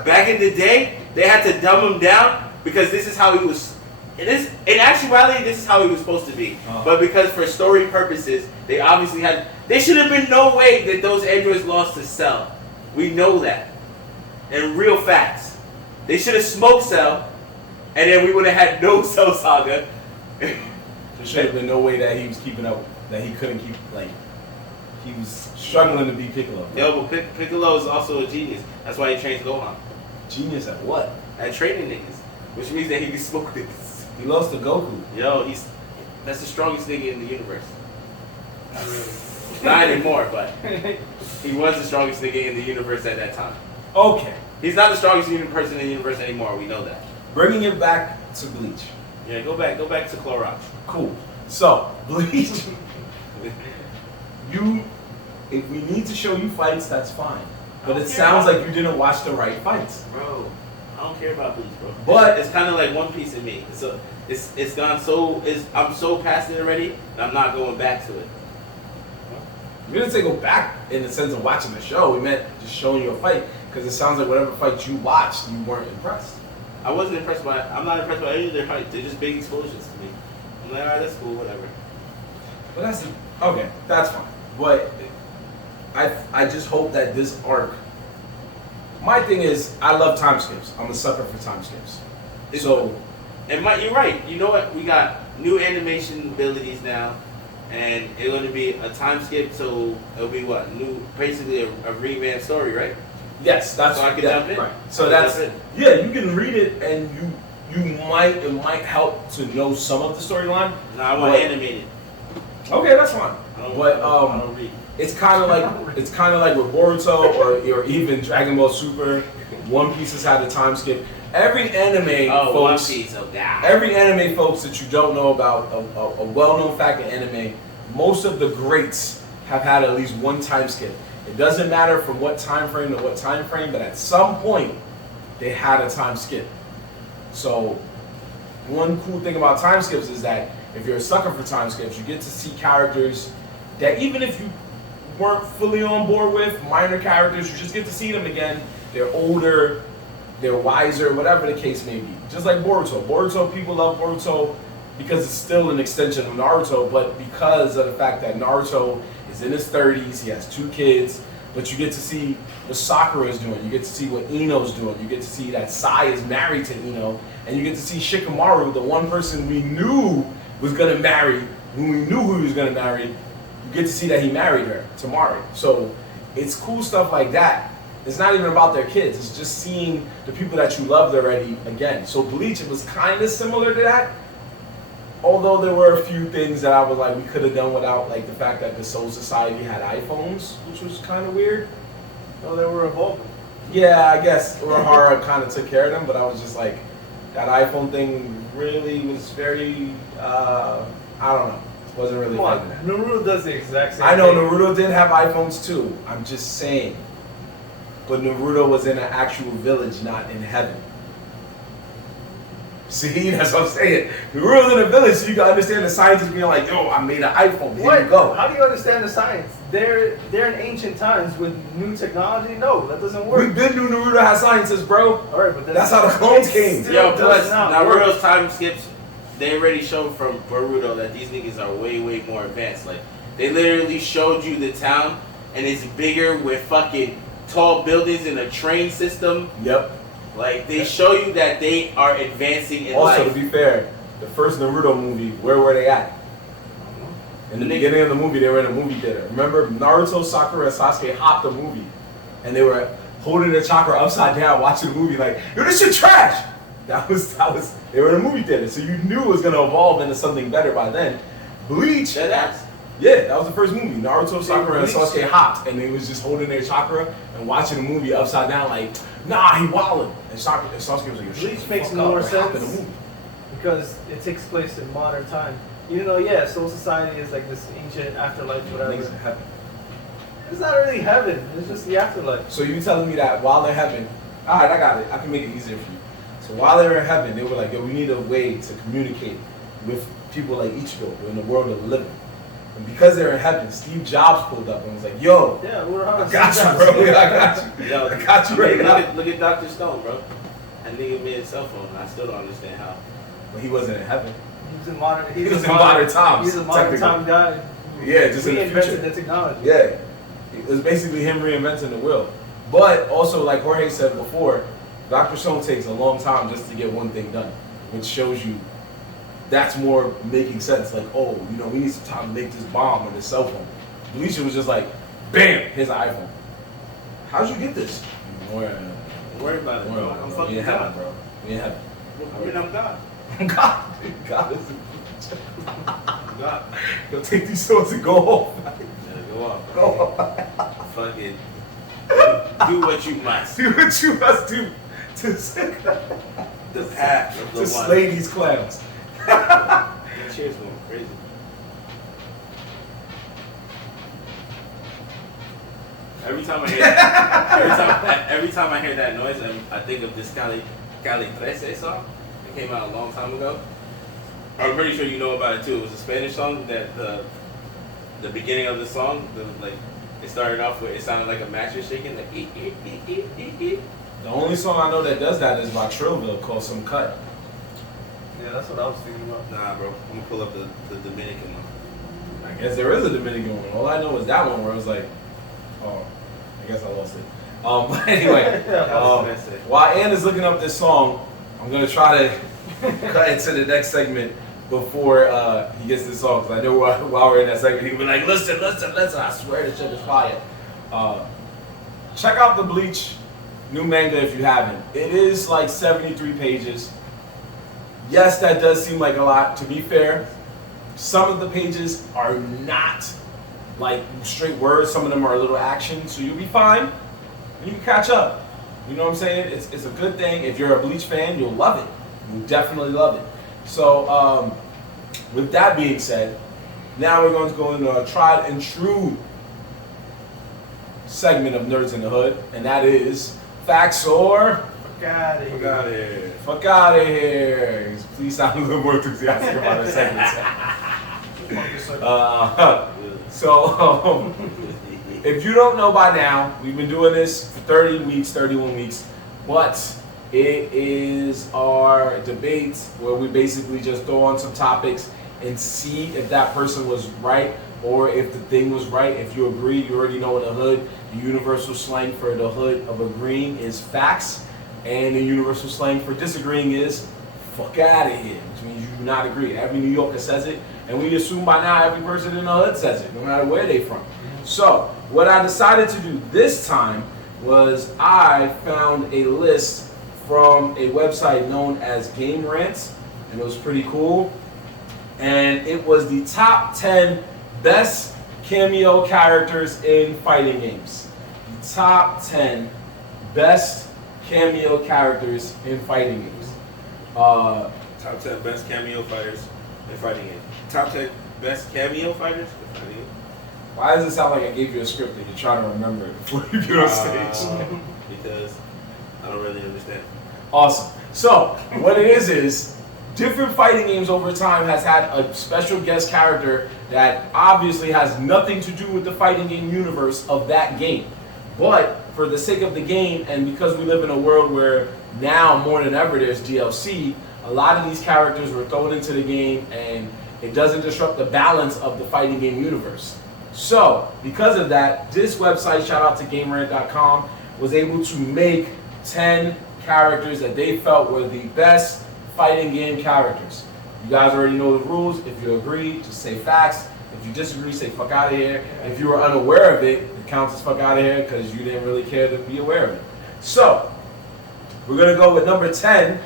back in the day, they had to dumb him down because this is how he was. In actuality, this is how he was supposed to be. Uh-huh. But because for story purposes, they obviously had. There should have been no way that those androids lost to Cell. We know that. And real facts. They should have smoked Cell, and then we would have had no Cell Saga. There should have been no way that he was keeping up. That he couldn't keep he was struggling to beat Piccolo. Yo, but Piccolo is also a genius. That's why he trains Gohan. Genius at what? At training niggas. Which means that he can smoke niggas. He lost to Goku. Yo, that's the strongest nigga in the universe. Not really. Not anymore, but he was the strongest nigga in the universe at that time. Okay, He's not the strongest person in the universe anymore. We know that. bringing it back to Bleach. Yeah, go back to Clorox. Cool. So Bleach If we need to show you fights, that's fine. But don't it care sounds about like you didn't watch the right fights. Bro, I don't care about Bleach, bro. But it's kind of like One Piece in me. It's gone so. I'm so past it already. And I'm not going back to it. we didn't say go back in the sense of watching the show. We meant just showing you a fight because it sounds like whatever fight you watched, you weren't impressed. I wasn't impressed by. I'm not impressed by any of their fights. They're just big explosions to me. I'm like, alright, that's cool, whatever. But okay. That's fine. But I just hope that this arc. My thing is, I love time skips. I'm a sucker for time skips. So, and you're right. You know what? We got new animation abilities now, and it's going to be a time skip. So it'll be what basically a revamped story, right? yes, that's So I can jump in? Right. So I can that's jump yeah. You can read it, and it might help to know some of the storyline. No, I want animated. Okay, that's fine. I don't read. It's kind of like with Boruto or even Dragon Ball Super. One Piece has had a time skip. Every anime, One folks. Piece, oh god. Every anime, folks, that you don't know about, a well-known fact in anime, most of the greats have had at least one time skip. It doesn't matter from what time frame to what time frame, but at some point, they had a time skip. So, one cool thing about time skips is that if you're a sucker for time skips, you get to see characters that even if you weren't fully on board with, minor characters, you just get to see them again. They're older, they're wiser, whatever the case may be. Just like Boruto. Boruto, people love Boruto because it's still an extension of Naruto, but because of the fact that Naruto is in his 30s, he has 2 kids, but you get to see what Sakura is doing, you get to see what Ino's doing, you get to see that Sai is married to Ino, and you get to see Shikamaru, the one person we knew was going to marry, when we knew who he was going to marry, you get to see that he married her, Tamari. So it's cool stuff like that. It's not even about their kids. It's just seeing the people that you loved already again. So Bleach, it was kind of similar to that. Although there were a few things that I was like, we could have done without, like the fact that the Soul Society had iPhones, which was kind of weird. Oh, they were evolving. Yeah, I guess Urahara kind of took care of them, but I was just like, that iPhone thing really was very, I don't know. Wasn't really Come on, feeling that. Naruto does the exact same I know thing. Naruto did have iPhones too. I'm just saying. But Naruto was in an actual village, not in heaven. See, that's what I'm saying. Naruto's in a village, so you can understand the scientists being like, yo, I made an iPhone. Here you go. How do you understand the science? They're in ancient times with new technology. No, that doesn't work. We've been knew Naruto had scientists, bro. All right, but That's how the clones came. still Yo, does plus not Naruto's work. time skips. They already showed from Boruto that these niggas are way more advanced. Like they literally showed you the town, and it's bigger with fucking tall buildings and a train system. Yep. Like they show you that they are advancing in Also, life. to be fair, the first Naruto movie, where were they at? In the beginning of the movie, they were in a movie theater. Remember, Naruto, Sakura, and Sasuke hopped the movie, and they were holding their chakra upside down, watching the movie like, yo, this shit trash. That was. They were in a movie theater, so you knew it was gonna evolve into something better by then. Bleach, That's yeah, that was the first movie. Naruto, Sakura, and Bleach. Sasuke hopped, and they was just holding their chakra and watching the movie upside down, like, nah, he wildin'. And Sasuke was like, yo, shut Bleach the makes fuck more up, we're hopping the sense movie. because it takes place in modern time. Even though, yeah, Soul Society is like this ancient afterlife, whatever. Niggas in heaven. It's not really heaven. It's just the afterlife. So you telling me that while they're in heaven, all right, I got it. I can make it easier for you. So while they were in heaven, they were like, yo, we need a way to communicate with people like Ichigo in the world of the living. And because they're in heaven, Steve Jobs pulled up and was like, yo, Yeah, I got you, bro. I got you. Yo, I got you right now. look at Dr. Stone, bro. That nigga made a cell phone. I still don't understand how. But he wasn't in heaven. He was in modern. He was in modern times, He's a modern technically. time guy. Yeah, just in the Reinvented future. the technology. Yeah. It was basically him reinventing the wheel. But also, like Jorge said before, Dr. Stone takes a long time just to get one thing done, which shows you that's more making sense. Like, oh, you know, we need some time to make this bomb or this cell phone. Bleach was just like, bam, here's an iPhone. How'd you get this? Don't worry about it, bro. I'm fucking We in heaven, God. bro. We in heaven. I mean, I'm God. God. God is I'm God. He'll take these swords and go home. Yeah, go off. Go home. Fucking do what you must. Do what you must do to The path of the one. slay these clowns. Cheers, man. Crazy. Every time I hear that noise, I think of this Cali 13 song. It came out a long time ago. I'm pretty sure you know about it too. It was a Spanish song that the beginning of the song, it started off with, it sounded like a mattress shaking, like eep, eep, eep, eep, eep, eep. The only song I know that does that is by Trillville called Some Cut. Yeah, that's what I was thinking about. Nah, bro. I'm gonna pull up the Dominican one. I guess there is a Dominican one. All I know is that one where it was like, oh, I guess I lost it. But anyway, while Ann is looking up this song, I'm gonna try to cut into the next segment before he gets this song, because I know while we're in that segment, he'll be like, listen, I swear this shit is fire. Check out the Bleach new manga if you haven't. It is like 73 pages. Yes, that does seem like a lot. To be fair, some of the pages are not like straight words. Some of them are a little action, so you'll be fine. And you can catch up. You know what I'm saying? It's a good thing. If you're a Bleach fan, you'll love it. You'll definitely love it. So, with that being said, now we're going to go into a tried and true segment of Nerds in the Hood, and that is Facts or Got it. Fuck out of here. Please sound a little more enthusiastic about our segment. So, if you don't know by now, we've been doing this for 30 weeks, 31 weeks, but it is our debate where we basically just throw on some topics and see if that person was right or if the thing was right. If you agree, you already know in the hood, the universal slang for the hood of agreeing is facts, and the universal slang for disagreeing is fuck out of here, which means you do not agree. Every New Yorker says it, and we assume by now every person in the hood says it, no matter where they from. So, what I decided to do this time was I found a list from a website known as Game Rants, and it was pretty cool. And it was the top 10 best cameo characters in fighting games. The top 10 best cameo characters in fighting games. Top 10 best cameo fighters in fighting games. Top 10 best cameo fighters in fighting games. Why does it sound like I gave you a script and you're trying to remember it before you get on stage? Because I don't really understand. Awesome. So, what it is different fighting games over time has had a special guest character that obviously has nothing to do with the fighting game universe of that game. But for the sake of the game, and because we live in a world where now more than ever there's DLC, a lot of these characters were thrown into the game and it doesn't disrupt the balance of the fighting game universe. So, because of that, this website, shout out to GameRant.com, was able to make 10 characters that they felt were the best fighting game characters. You guys already know the rules. If you agree, just say facts. If you disagree, say fuck out of here. If you were unaware of it, it counts as fuck out of here because you didn't really care to be aware of it. So, we're going to go with number 10,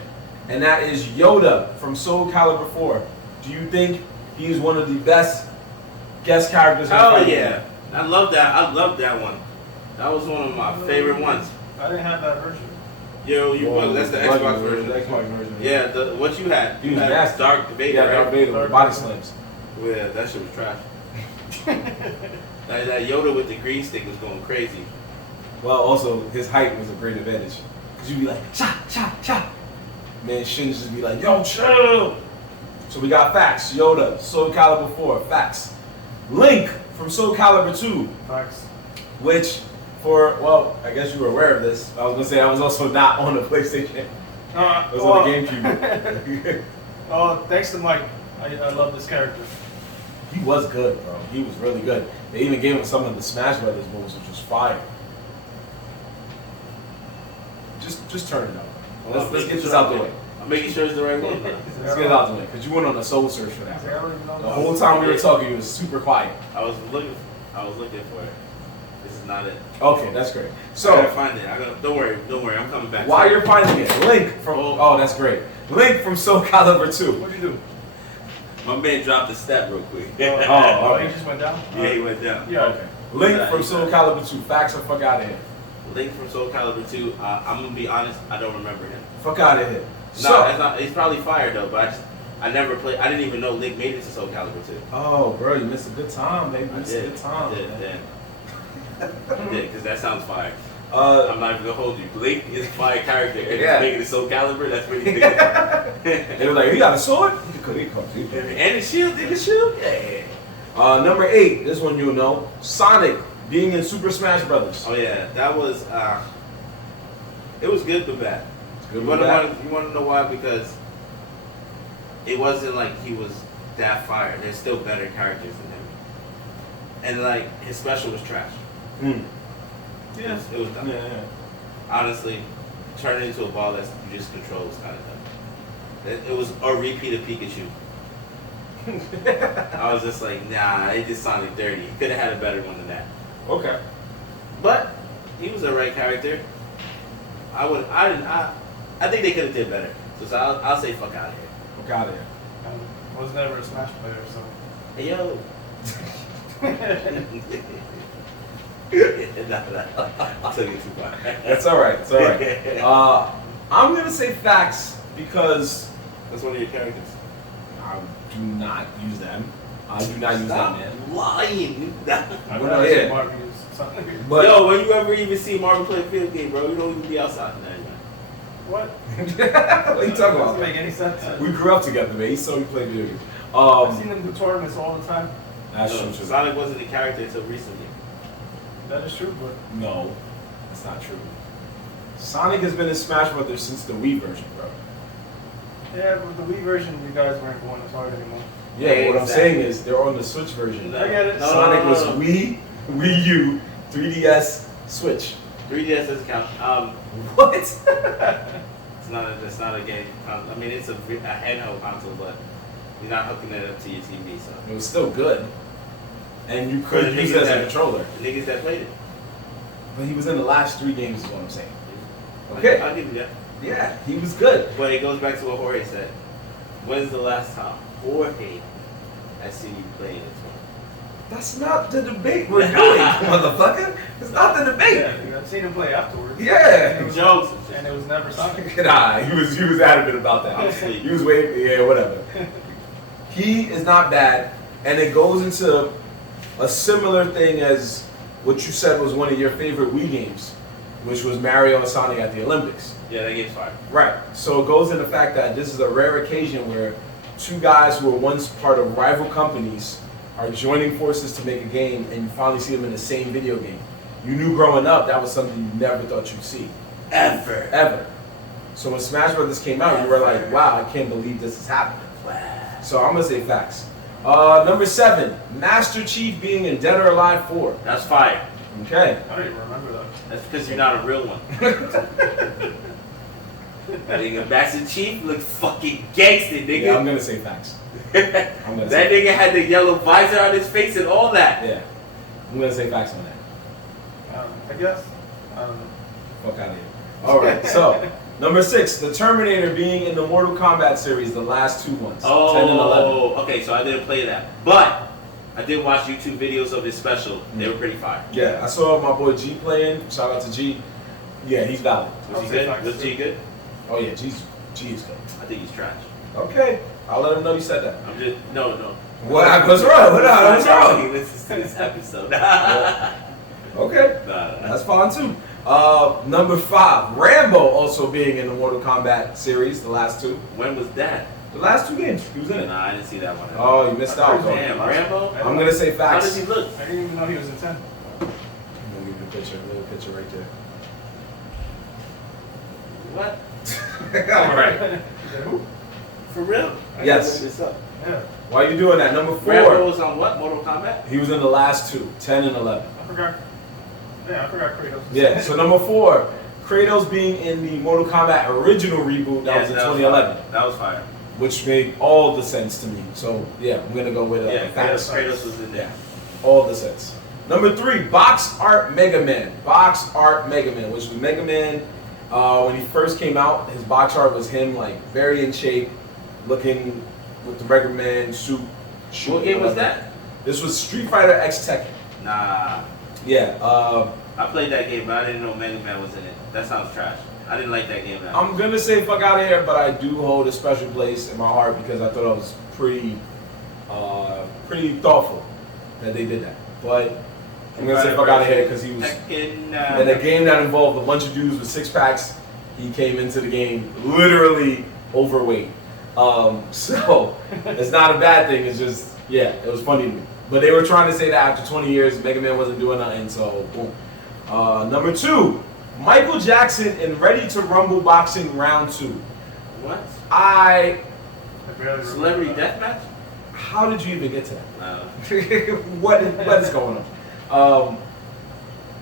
and that is Yoda from Soul Calibur 4. Do you think he is one of the best guest characters in Oh fighting yeah. game? I love that one. That was one of my favorite ones. I didn't have that version. Yo, that's the Xbox version. The Xbox version. Yeah, what you had? He You was had nasty. Dark Vader, Yeah, right? Darth Vader with body slams. Well, yeah, that shit was trash. that Yoda with the green stick was going crazy. Well, also, his height was a great advantage. Because you'd be like, cha, cha, cha. Man, shouldn't just be like, yo, chill. So we got facts. Yoda, Soul Calibur 4, facts. Link from Soul Calibur 2, Facts. which well, I guess you were aware of this. I was going to say I was also not on the PlayStation. It was on the GameCube. Thanks to Mike. I love this character. He was good, bro. He was really good. They even gave him some of the Smash Brothers moves, which was fire. Just turn it up. Let's get this out the way. I'm making sure it's the right one. Let's get it out the way, because you went on a soul search for that. The whole time we were talking, you was super quiet. I was looking for it. This is not it. Okay, that's great. I So, gotta find it. Don't worry. I'm coming back. while you're finding it, Link from that's great. Link from Soul Calibur 2. What'd you do? My man dropped a step real quick. He okay. just went down? Yeah, he went down. Yeah. Okay. Link from Soul Calibur 2. Facts or fuck out of here. Link from Soul Calibur 2. I'm gonna be honest. I don't remember him. Fuck out of here. No, he's probably fired though. But I never played. I didn't even know Link made it to Soul Calibur 2. Oh, bro, you missed a good time, baby. You missed a good time. I did, man. Because that sounds fire. Uh, I'm not even gonna hold you. Blake is a fire character, and Yeah. making it Soul Calibur. That's pretty big. they were like, he got a sword? He comes. And the shield, did the shield? Yeah. Number 8, this one you'll know. Sonic being in Super Smash Brothers. Oh yeah, that was. It was good but bad. Good You with want that? to know why? Because it wasn't like he was that fire. There's still better characters than him, and like his special was trash. Mm. Yeah. It was dumb. Yeah. Honestly, turning into a ball that you just control was kind of dumb. It was a repeat of Pikachu. I was just like, nah, it just sounded dirty. He could have had a better one than that. Okay. But he was a right character. I think they could have did better. So I'll say fuck out of here. Fuck out of here. I was never a Smash player, so. Hey yo. I took it too far. That's alright. It's alright. I'm going to say facts because That's one of your characters. I do not use them. I do not use Stop that, man. lying. I've Well, never yeah. seen Marv use something. But Yo, when you ever even see Marvin play a field game, bro, you don't even be outside. Nah, What? what are you talking Doesn't about? make any sense. We grew up together, man. He saw me play video games. I've seen them do tournaments all the time. That's no, true. Sonic wasn't a character until recently. That is true, but No, that's not true. Sonic has been in Smash Brothers since the Wii version, bro. yeah, with the Wii version, you guys weren't going as hard anymore. Yeah, but what I'm Exactly. saying is they're on the Switch version. I get it. No, Sonic no, was no. Wii, Wii U, 3DS, Switch. 3DS doesn't count. What? It's not a game. I mean, it's a handheld console, but you're not hooking it up to your TV, so. It was still good. And you For could the use niggas it as a that- controller. The niggas that played it. But he was in the last 3 games is what I'm saying. Okay. I'll give you that. Yeah, he was good. But it goes back to what Jorge said. When's the last time Jorge has seen you play in it? That's not the debate we're doing, motherfucker. It's not the debate. Yeah, I've seen him play afterwards. Yeah. And it was- Jokes. And it was never Sonic. Nah, he was adamant about that. Honestly. He was waiting, yeah, whatever. He is not bad, and it goes into a similar thing as what you said was one of your favorite Wii games, which was Mario and Sonic at the Olympics. Yeah, that game's fire. Right. So it goes into the fact that this is a rare occasion where 2 guys who were once part of rival companies are joining forces to make a game, and you finally see them in the same video game. You knew growing up that was something you never thought you'd see. Ever. So when Smash Brothers came out, you were like, wow, I can't believe this is happening. So I'm gonna say facts. Number 7, Master Chief being in Dead or Alive 4. That's fire. Okay. I don't even remember that. That's because you're not a real one. Nigga, Master Chief looks fucking gangsta, nigga. Yeah, I'm gonna say facts. That I'm gonna say nigga had the yellow visor on his face and all that. Yeah. I'm gonna say facts on that. I guess. I don't know. Fuck out of here. Alright, so number 6, the Terminator being in the Mortal Kombat series, the last 2 ones. 10 and 11. Oh, okay, so I didn't play that. But I did watch YouTube videos of his special. They were pretty fire. Yeah, I saw my boy G playing. Shout out to G. Yeah, he's valid. Was I'll he say good? facts, Was too. G good? Oh yeah, G is good. I think he's trash. Okay, I'll let him know you said that. I'm just no. What's wrong? What's He wrong? listens to this episode. Okay, Nah. that's fine too. Number 5, Rambo also being in the Mortal Kombat series, the last 2. When was that? The last 2 games, he was in it. Nah, I didn't see that one. Oh, you missed out. Damn, Rambo. I'm gonna say How facts. does he look? I didn't even know he was in 10. I'm gonna give you a little picture right there. What? All right. Who? For real? I Yes. gotta look this up. Yeah. Why are you doing that? Number Rambo 4, was on what? Mortal Kombat? he was in the last 2, 10 and 11. I forgot. Yeah, I forgot Kratos. Yeah, so number 4, Kratos being in the Mortal Kombat original reboot that was in 2011, fire. That was fire. which made all the sense to me. So yeah, I'm gonna go with Yeah, facts. Kratos was in there. Yeah, all the sense. Number 3, Box Art Mega Man. Box Art Mega Man, which was Mega Man. When he first came out, his box art was him like very in shape, looking with the Mega Man suit. What game was that? This was Street Fighter X Tekken. Nah. Yeah. I played that game, but I didn't know Mega Man was in it. That sounds trash. I didn't like that game. I'm gonna say fuck out of here, but I do hold a special place in my heart because I thought it was pretty thoughtful that they did that. But I'm gonna say fuck out of here because he was in a game that involved a bunch of dudes with 6-packs. He came into the game literally overweight. So it's not a bad thing. It's just it was funny to me. But they were trying to say that after 20 years, Mega Man wasn't doing nothing. So boom. Number 2, Michael Jackson in Ready to Rumble boxing round 2. What? I barely Celebrity remember that. deathmatch? How did you even get to that? No. what is going on?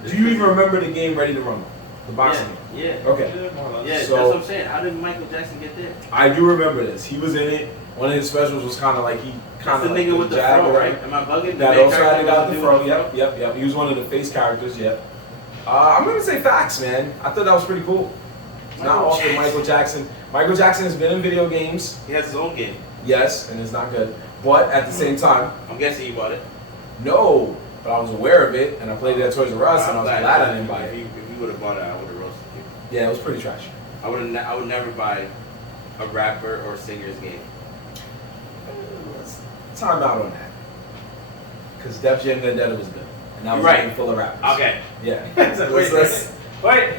Do you even remember the game Ready to Rumble? The boxing game? Yeah. Okay. Yeah, more or less. Yeah, So- that's what I'm saying. How did Michael Jackson get there? I do remember this. He was in it. One of his specials was kind of like he That's kind the of nigga like with the jab fro, or- right? Am I bugging? That main also had character it out the was fro. dude with Yep. He was one of the face characters. Yep. I'm gonna say facts, man. I thought that was pretty cool. It's not Michael often Jackson. Michael Jackson. Michael Jackson has been in video games, He has his own game. yes, and it's not good. But at the same time, I'm guessing he bought it. no. But I was aware of it, and I played it at Toys R Us, and I was glad I didn't buy If it. he would have bought it, I would have roasted you. Yeah, it was pretty trash. I would never buy a rapper or singer's game. Let's time out on that. Because Def Jam Vendetta was good, and that was You're a right. game full of rappers. Okay. Yeah. Wait, let's Wait.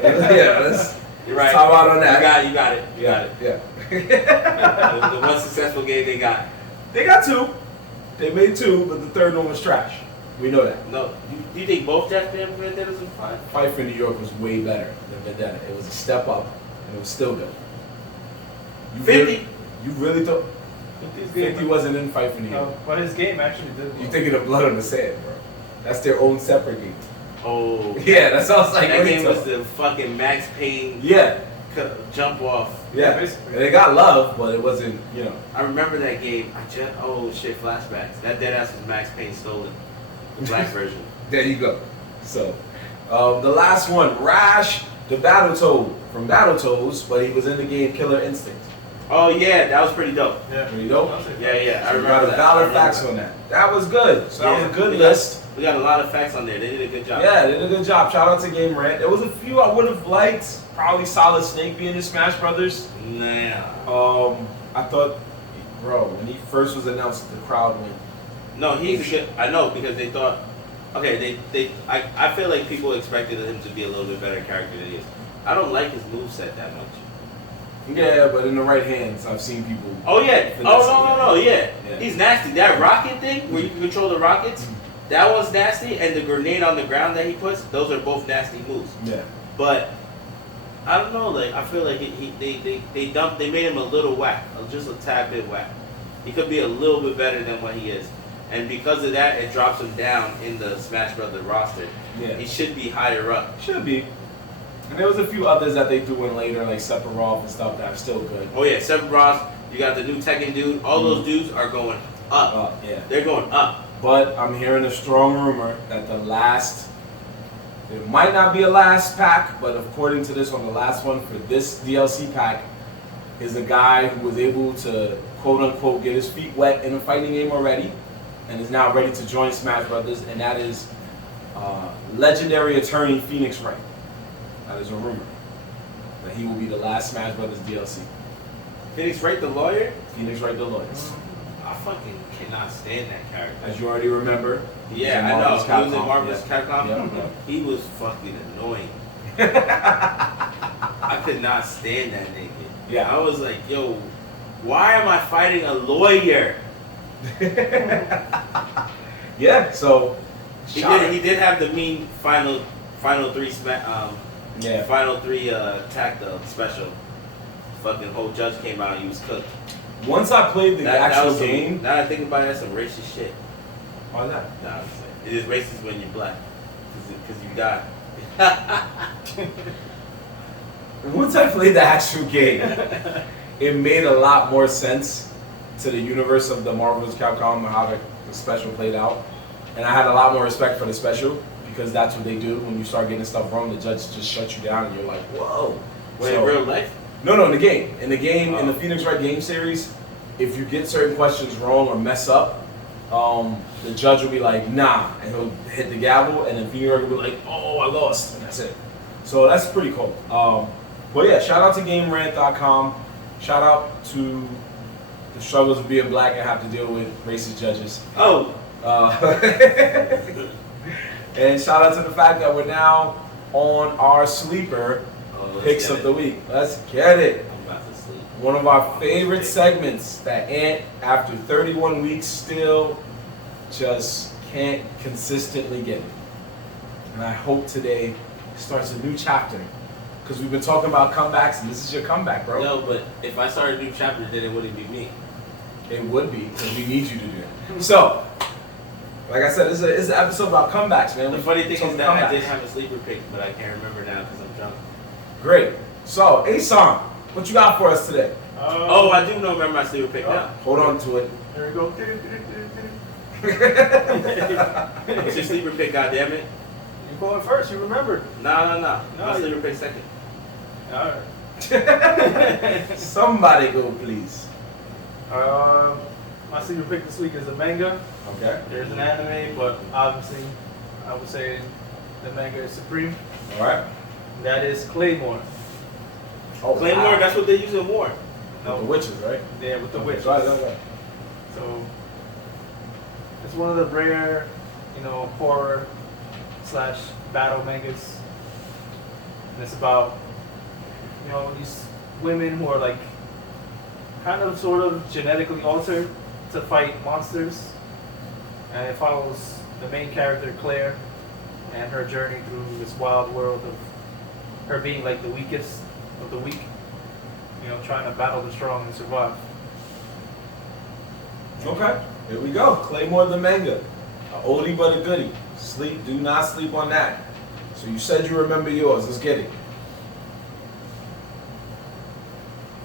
You're right. talk out on that. You got it. You got it. Yeah. The one successful game they got. They got 2. They made 2, but the third one was trash. We know that. No, do you think both Def Jam Vendettas was fine? Fight for New York was way better than Vendetta. It was a step up, and it was still good. You 50. Really, you really thought 50 wasn't in Fight for New York? No, but his game actually did. You're thinking of Blood on the Sand, bro. That's their own separate game. Oh. Yeah, that sounds like That what he game was told- the fucking Max Payne Yeah, jump off. yeah. basically. And they got love, but it wasn't, you know. I remember that game. Oh shit, flashbacks. That deadass was Max Payne stolen. The black version. There you go. So, the last one, Rash, the Battletoad from Battletoads, but he was in the game Killer Instinct. Oh yeah, that was pretty dope. Yeah. There you go. Yeah, I So we remember got a that. valid I remember facts that. on that. That was good. So that Yeah, was a good we got- list. We got a lot of facts on there. They did a good job. Yeah, they did a good job. Shout out to Game Rant. There was a few I would have liked. Probably Solid Snake being in Smash Brothers. Nah. I thought, bro, when he first was announced, the crowd went. No, he's a good. I know because they thought. Okay, I feel like people expected him to be a little bit better character than he is. I don't like his moveset that much. Yeah, but in the right hands, I've seen people. Oh yeah. Finesse Oh no, yeah. Yeah. He's nasty. That rocket thing where you can control the rockets, that was nasty. And the grenade on the ground that he puts, those are both nasty moves. Yeah. But I don't know. Like I feel like they made him a little whack, just a tad bit whack. He could be a little bit better than what he is, and because of that, it drops him down in the Smash Brothers roster. Yeah. He should be higher up. Should be. And there was a few others that they threw in later, like Sephiroth and stuff that are still good. Oh yeah, Sephiroth. You got the new Tekken dude. All those dudes are going up. Yeah. They're going up. But I'm hearing a strong rumor that it might not be a last pack, but according to this one, the last one for this DLC pack is a guy who was able to quote unquote get his feet wet in a fighting game already and is now ready to join Smash Brothers, and that is legendary attorney Phoenix Wright. That is a rumor that he will be the last Smash Brothers DLC. Phoenix Wright, the lawyer. Phoenix Wright the lawyer. I fucking cannot stand that character. As you already remember. Yeah, he I was know. in He was in Marvel's Marvel's Capcom. Yeah. He was fucking annoying. I could not stand that nigga. Yeah. I was like, yo, why am I fighting a lawyer? Yeah, so He did have the mean final three yeah. final three attack the special. Fucking whole judge came out and he was cooked. Once I played the actual was game, now that I think about it, that's some racist shit. why not? Nah, I'm just saying. It is racist when you're black. Because you die. Once I played the actual game, it made a lot more sense to the universe of the Marvel vs. Capcom and how the special played out. And I had a lot more respect for the special because that's what they do. When you start getting stuff wrong, the judge just shuts you down and you're like, whoa. Wait, in real life? No, in the game. In the Phoenix Wright game series, if you get certain questions wrong or mess up, the judge will be like, nah, and he'll hit the gavel, and then Phoenix Wright will be like, oh, I lost, and that's it. So that's pretty cool. But yeah, shout out to GameRant.com. Shout out to the struggles of being black and have to deal with racist judges. Oh. And shout out to the fact that we're now on our sleeper picks of the week. Let's get it. I'm about to sleep. One of our favorite segments that Ant, after 31 weeks, still just can't consistently get it. And I hope today starts a new chapter. Because we've been talking about comebacks, and this is your comeback, bro. No, but if I started a new chapter, then it wouldn't be me. It would be, because we need you to do it. So, like I said, it's an episode about comebacks, man. The We funny thing talk is that I comebacks. did have a sleeper pick, but I can't remember now because I'm drunk. Great. So, A-Song, what you got for us today? Oh, I do remember my sleeper pick now. Hold on to it. There we go. What's your sleeper pick, goddammit? You're going first. You remembered. No. No, My you- sleeper pick second. All right. Somebody go, please. My sleeper pick this week is a manga. Okay. There's an anime, but obviously, I would say the manga is supreme. All right. That is Claymore. Oh, Claymore, wow. that's what they use in war. The witches, right? Yeah, with the witch. Right. So it's one of the rare, horror / battle mangas. And it's about, these women who are like kind of sort of genetically altered to fight monsters. And it follows the main character, Claire, and her journey through this wild world of her being like the weakest of the weak, trying to battle the strong and survive. Okay. Here we go. Claymore the manga. A oldie but a goodie. Do not sleep on that. So you said you remember yours. Let's get it.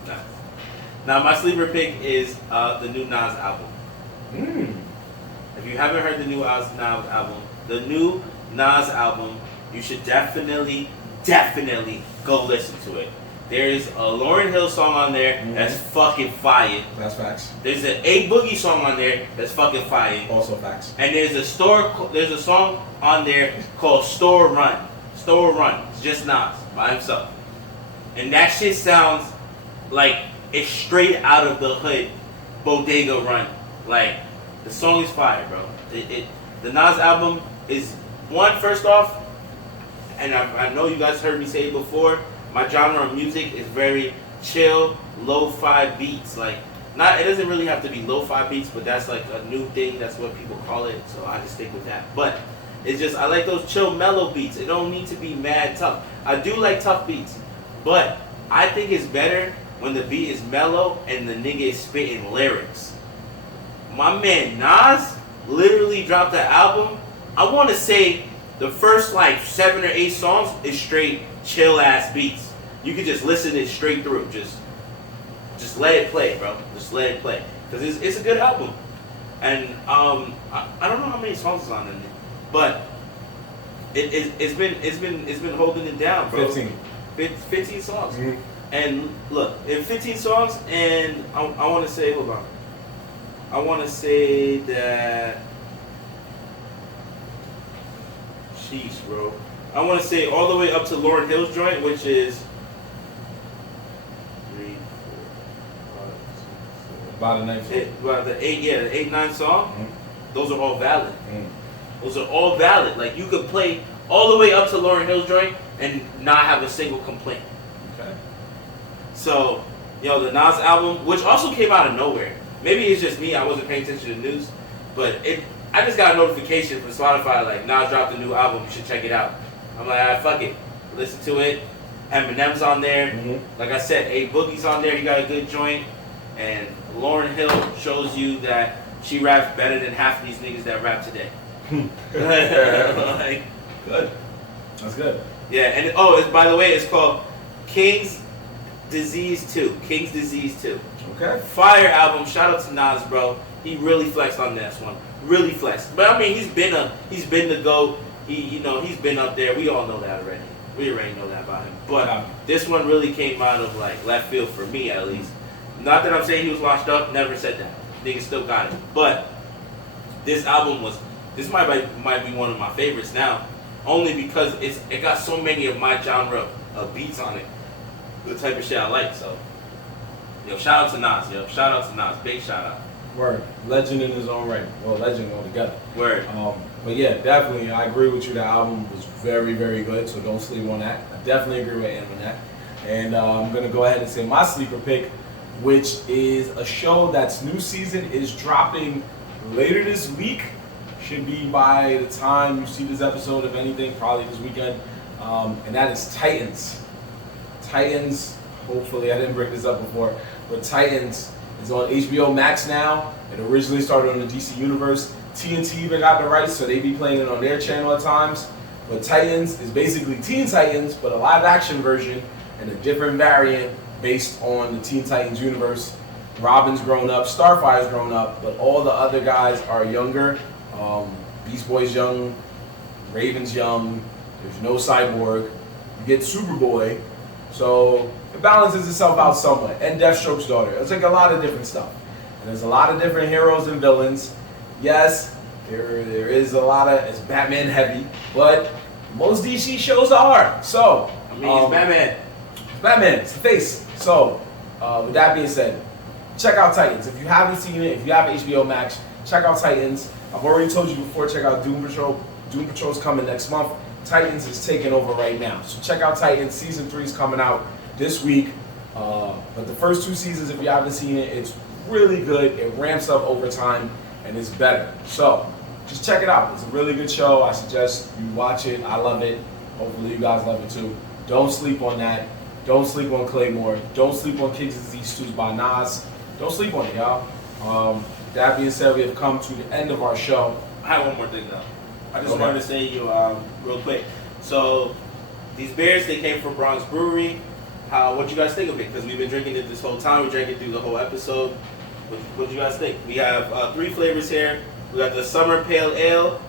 Nah. Now, my sleeper pick is the new Nas album. If you haven't heard the new Nas album, you should definitely go listen to it. There's a Lauryn Hill song on there that's fucking fire. That's facts. There's an A Boogie song on there that's fucking fire. Also facts. And there's a song on there called Store Run. Store Run. It's just Nas by himself. And that shit sounds like it's straight out of the hood bodega run. Like, the song is fire, bro. The Nas album is first off, and I know you guys heard me say it before, my genre of music is very chill, lo-fi beats. Like, it doesn't really have to be lo-fi beats, but that's like a new thing. That's what people call it, so I just stick with that. But it's just, I like those chill, mellow beats. It don't need to be mad tough. I do like tough beats, but I think it's better when the beat is mellow and the nigga is spitting lyrics. My man Nas literally dropped an album. I want to say the first like 7 or 8 songs is straight chill ass beats. You can just listen it straight through. Just let it play, bro. Just let it play, because it's a good album. And I don't know how many songs is on it, but it's been holding it down, bro. 15 songs. Mm-hmm. And look, in 15 songs, and I want to say, hold on. I want to say that, sheesh, bro. I want to say all the way up to Lauryn Hill's joint, which is 3, 4, 5, 6, 7. About a night. Well, the 8, 9 song. Mm-hmm. Those are all valid. Those are all valid. Like, you could play all the way up to Lauryn Hill's joint and not have a single complaint. Okay. So, the Nas album, which also came out of nowhere. Maybe it's just me, I wasn't paying attention to the news, but I just got a notification from Spotify, like, Nas dropped a new album, you should check it out. I'm like, alright, fuck it. Listen to it. Eminem's on there. Mm-hmm. Like I said, A Boogie's on there, he got a good joint. And Lauryn Hill shows you that she raps better than half of these niggas that rap today. Like, Good. That's good. yeah, and by the way, it's called King's Disease 2. King's Disease 2. Okay. Fire album. Shout out to Nas, bro. He really flexed on this one. Really flexed. But I mean, he's been the GOAT. He's been up there. We all know that already. We already know that about him. But this one really came out of like left field for me, at least. Not that I'm saying he was washed up. Never said that. Nigga still got it. But this album might be one of my favorites now, only because it got so many of my genre of beats on it. The type of shit I like. So, shout out to Nas. Shout out to Nas. Big shout out. Word. Legend in his own right. Well, legend altogether. Word. But yeah, definitely, I agree with you. The album was very, very good, so don't sleep on that. I definitely agree with Ant on that. And I'm going to go ahead and say my sleeper pick, which is a show that's new season is dropping later this week. Should be by the time you see this episode, if anything, probably this weekend. And that is Titans. Titans, hopefully, I didn't bring this up before, but Titans is on HBO Max now. It originally started on the DC Universe. TNT even got the rights, so they be playing it on their channel at times. But Titans is basically Teen Titans, but a live action version and a different variant based on the Teen Titans universe. Robin's grown up, Starfire's grown up, but all the other guys are younger. Beast Boy's young, Raven's young, there's no Cyborg. You get Superboy, so it balances itself out somewhat. And Deathstroke's daughter. It's like a lot of different stuff. And there's a lot of different heroes and villains. Yes, there is a lot of, it's Batman heavy, but most DC shows are. So, I mean, it's Batman. It's Batman, it's the face. So, with that being said, check out Titans. If you haven't seen it, if you have HBO Max, check out Titans. I've already told you before, check out Doom Patrol. Doom Patrol's coming next month. Titans is taking over right now. So check out Titans. Season 3 is coming out this week. But the first 2 seasons, if you haven't seen it, it's really good. It ramps up over time and it's better. So just check it out. It's a really good show. I suggest you watch it. I love it. Hopefully you guys love it too. Don't sleep on that. Don't sleep on Claymore. Don't sleep on King's Disease 2 by Nas. Don't sleep on it, y'all. That being said, we have come to the end of our show. I have one more thing though. I just wanted to say to you real quick. So these beers, they came from Bronx Brewery. What you guys think of it? Because we've been drinking it this whole time. We drank it through the whole episode. What do you guys think? We have 3 flavors here. We got the Summer Pale Ale.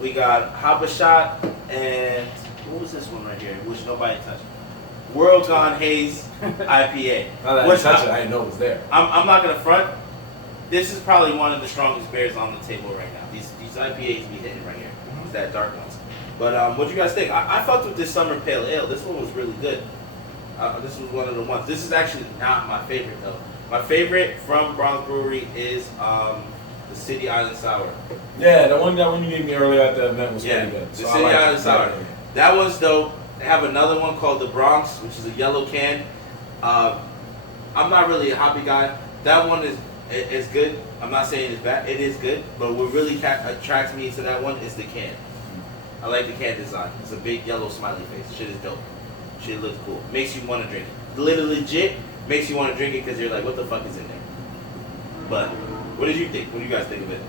We got Hop Shot, and what was this one right here? Which nobody touched. World Gone Haze IPA. Now that I touched it, I didn't know it was there. I'm not gonna front. This is probably one of the strongest beers on the table right now. These IPAs be hitting right here. It's that dark ones. But what do you guys think? I fucked with this Summer Pale Ale. This one was really good. This was one of the ones. This is actually not my favorite though. My favorite from Bronx Brewery is the City Island Sour. Yeah, the one that you gave me earlier at the event was pretty good. The City Island Sour. That was dope. They have another one called the Bronx, which is a yellow can. I'm not really a hoppy guy. That one is good. I'm not saying it's bad. It is good. But what really attracts me to that one is the can. I like the can design. It's a big yellow smiley face. Shit is dope. Shit looks cool. Makes you want to drink it. Literally legit makes you want to drink it because you're like, what the fuck is in there? But what did you think? What do you guys think of it?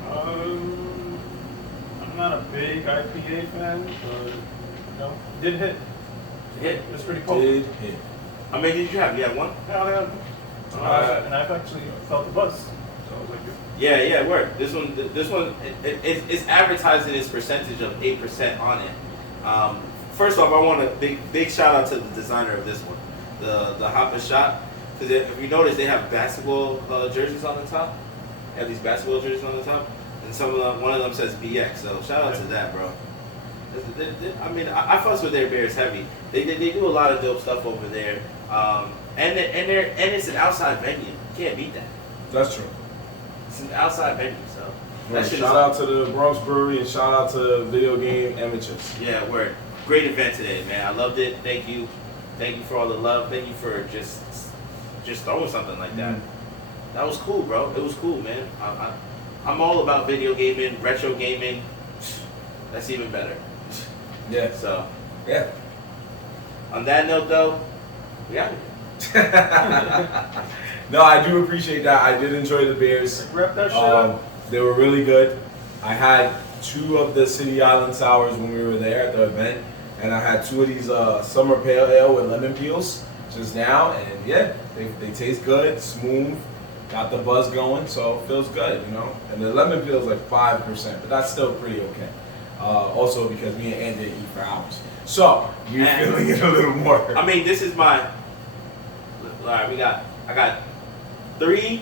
I'm not a big IPA fan, but it did hit. Hit. It was pretty cool. Did hit. How many did you have? You had one? Yeah. And I've actually felt the buzz. So I was like, Yeah, word. This one, it's advertising its percentage of 8% on it. First off, I want a big shout out to the designer of this one, the Hop Shot, because if you notice, they have basketball jerseys on the top. They have these basketball jerseys on the top, and one of them says BX. So shout out to that, bro. I mean, I fuss with their beers heavy. They do a lot of dope stuff over there, and it's an outside venue. You can't beat that. That's true. It's an outside venue, so. Right, shout out to the Bronx Brewery and shout out to Video Game Amateurs. Yeah, word. Great event today, man. I loved it. Thank you for all the love. Thank you for just throwing something like that. That was cool, bro. It was cool, man. I'm all about video gaming, retro gaming. That's even better. Yeah. So, yeah. On that note, though, we out of here. No, I do appreciate that. I did enjoy the beers. wrap that shit up. They were really good. I had 2 of the City Island Sours when we were there at the event, and I had 2 of these Summer Pale Ale with lemon peels just now, and yeah, they taste good, smooth, got the buzz going, so it feels good, you know. And the lemon peel is like 5%, but that's still pretty okay. Also because me and Ant didn't eat for hours, so you're feeling it a little more. I mean, this is my. All right, I got 3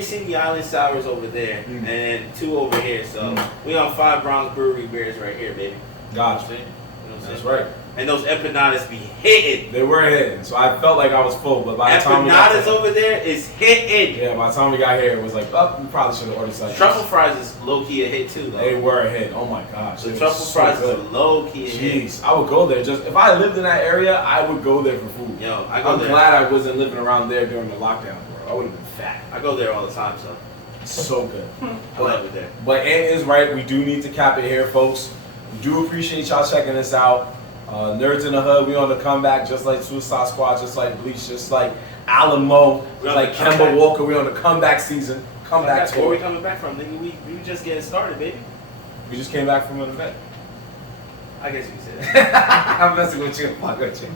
City Island Sours over there, and 2 over here. So we on 5 Bronx Brewery beers right here, baby. Gotcha. You know what I'm saying? That's right. and those empanadas be hitting. They were hitting, so I felt like I was full. But by the time we got Empanadas over there is hitting. yeah, by the time we got here, it was like, oh, we probably should have ordered something. Truffle fries is low key a hit too, though. They were a hit. Oh my gosh. The They were truffle so fries good. is a low key a hit. Jeez, I would go there. Just if I lived in that area, I would go there for food. Yo, I go I'm there. glad I wasn't living around there during the lockdown, bro. I would have been fat. I go there all the time, so So good. I love it there. But Ant is right. We do need to cap it here, folks. We do appreciate y'all checking us out. Nerds in the Hood, we on the comeback, just like Suicide Squad, just like Bleach, just like Alamo, just like Kemba Walker. We on the comeback season. Comeback Where we tour. coming back from, nigga? We just getting started, baby. We just came back from an event. I guess you could say that. I'm messing with you. Fuck with you.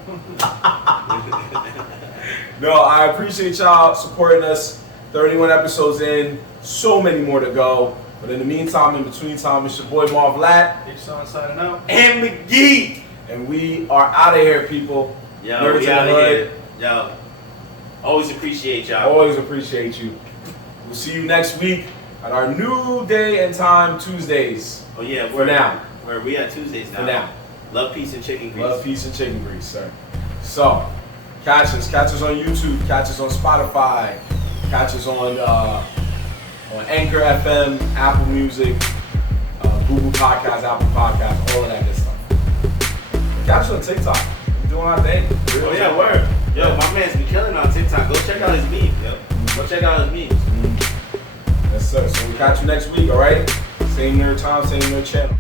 No, I appreciate y'all supporting us. 31 episodes in, so many more to go. But in the meantime, in between time, it's your boy Marv and Ant. It's on signing out. And McGee. And we are out of here, people. Yo, Nerds we in out the of Hood. here. Yo, always appreciate y'all. Always appreciate you. We'll see you next week at our new day and time, Tuesdays. Oh yeah, For now. Where we at Tuesdays now. For now. Love, peace, and chicken grease. Love, peace, and chicken grease, sir. So, catch us. Catch us on YouTube. Catch us on Spotify. Catch us on Anchor FM, Apple Music, Google Podcasts, Apple Podcasts, all of that good stuff. Catch us on TikTok. We're doing our thing. Oh yeah, word. Yo, my man's been killing on TikTok. Go check out his memes. Yo, go check out his memes. Yes, sir. So we'll catch you next week, all right? Same nerd time, same nerd channel.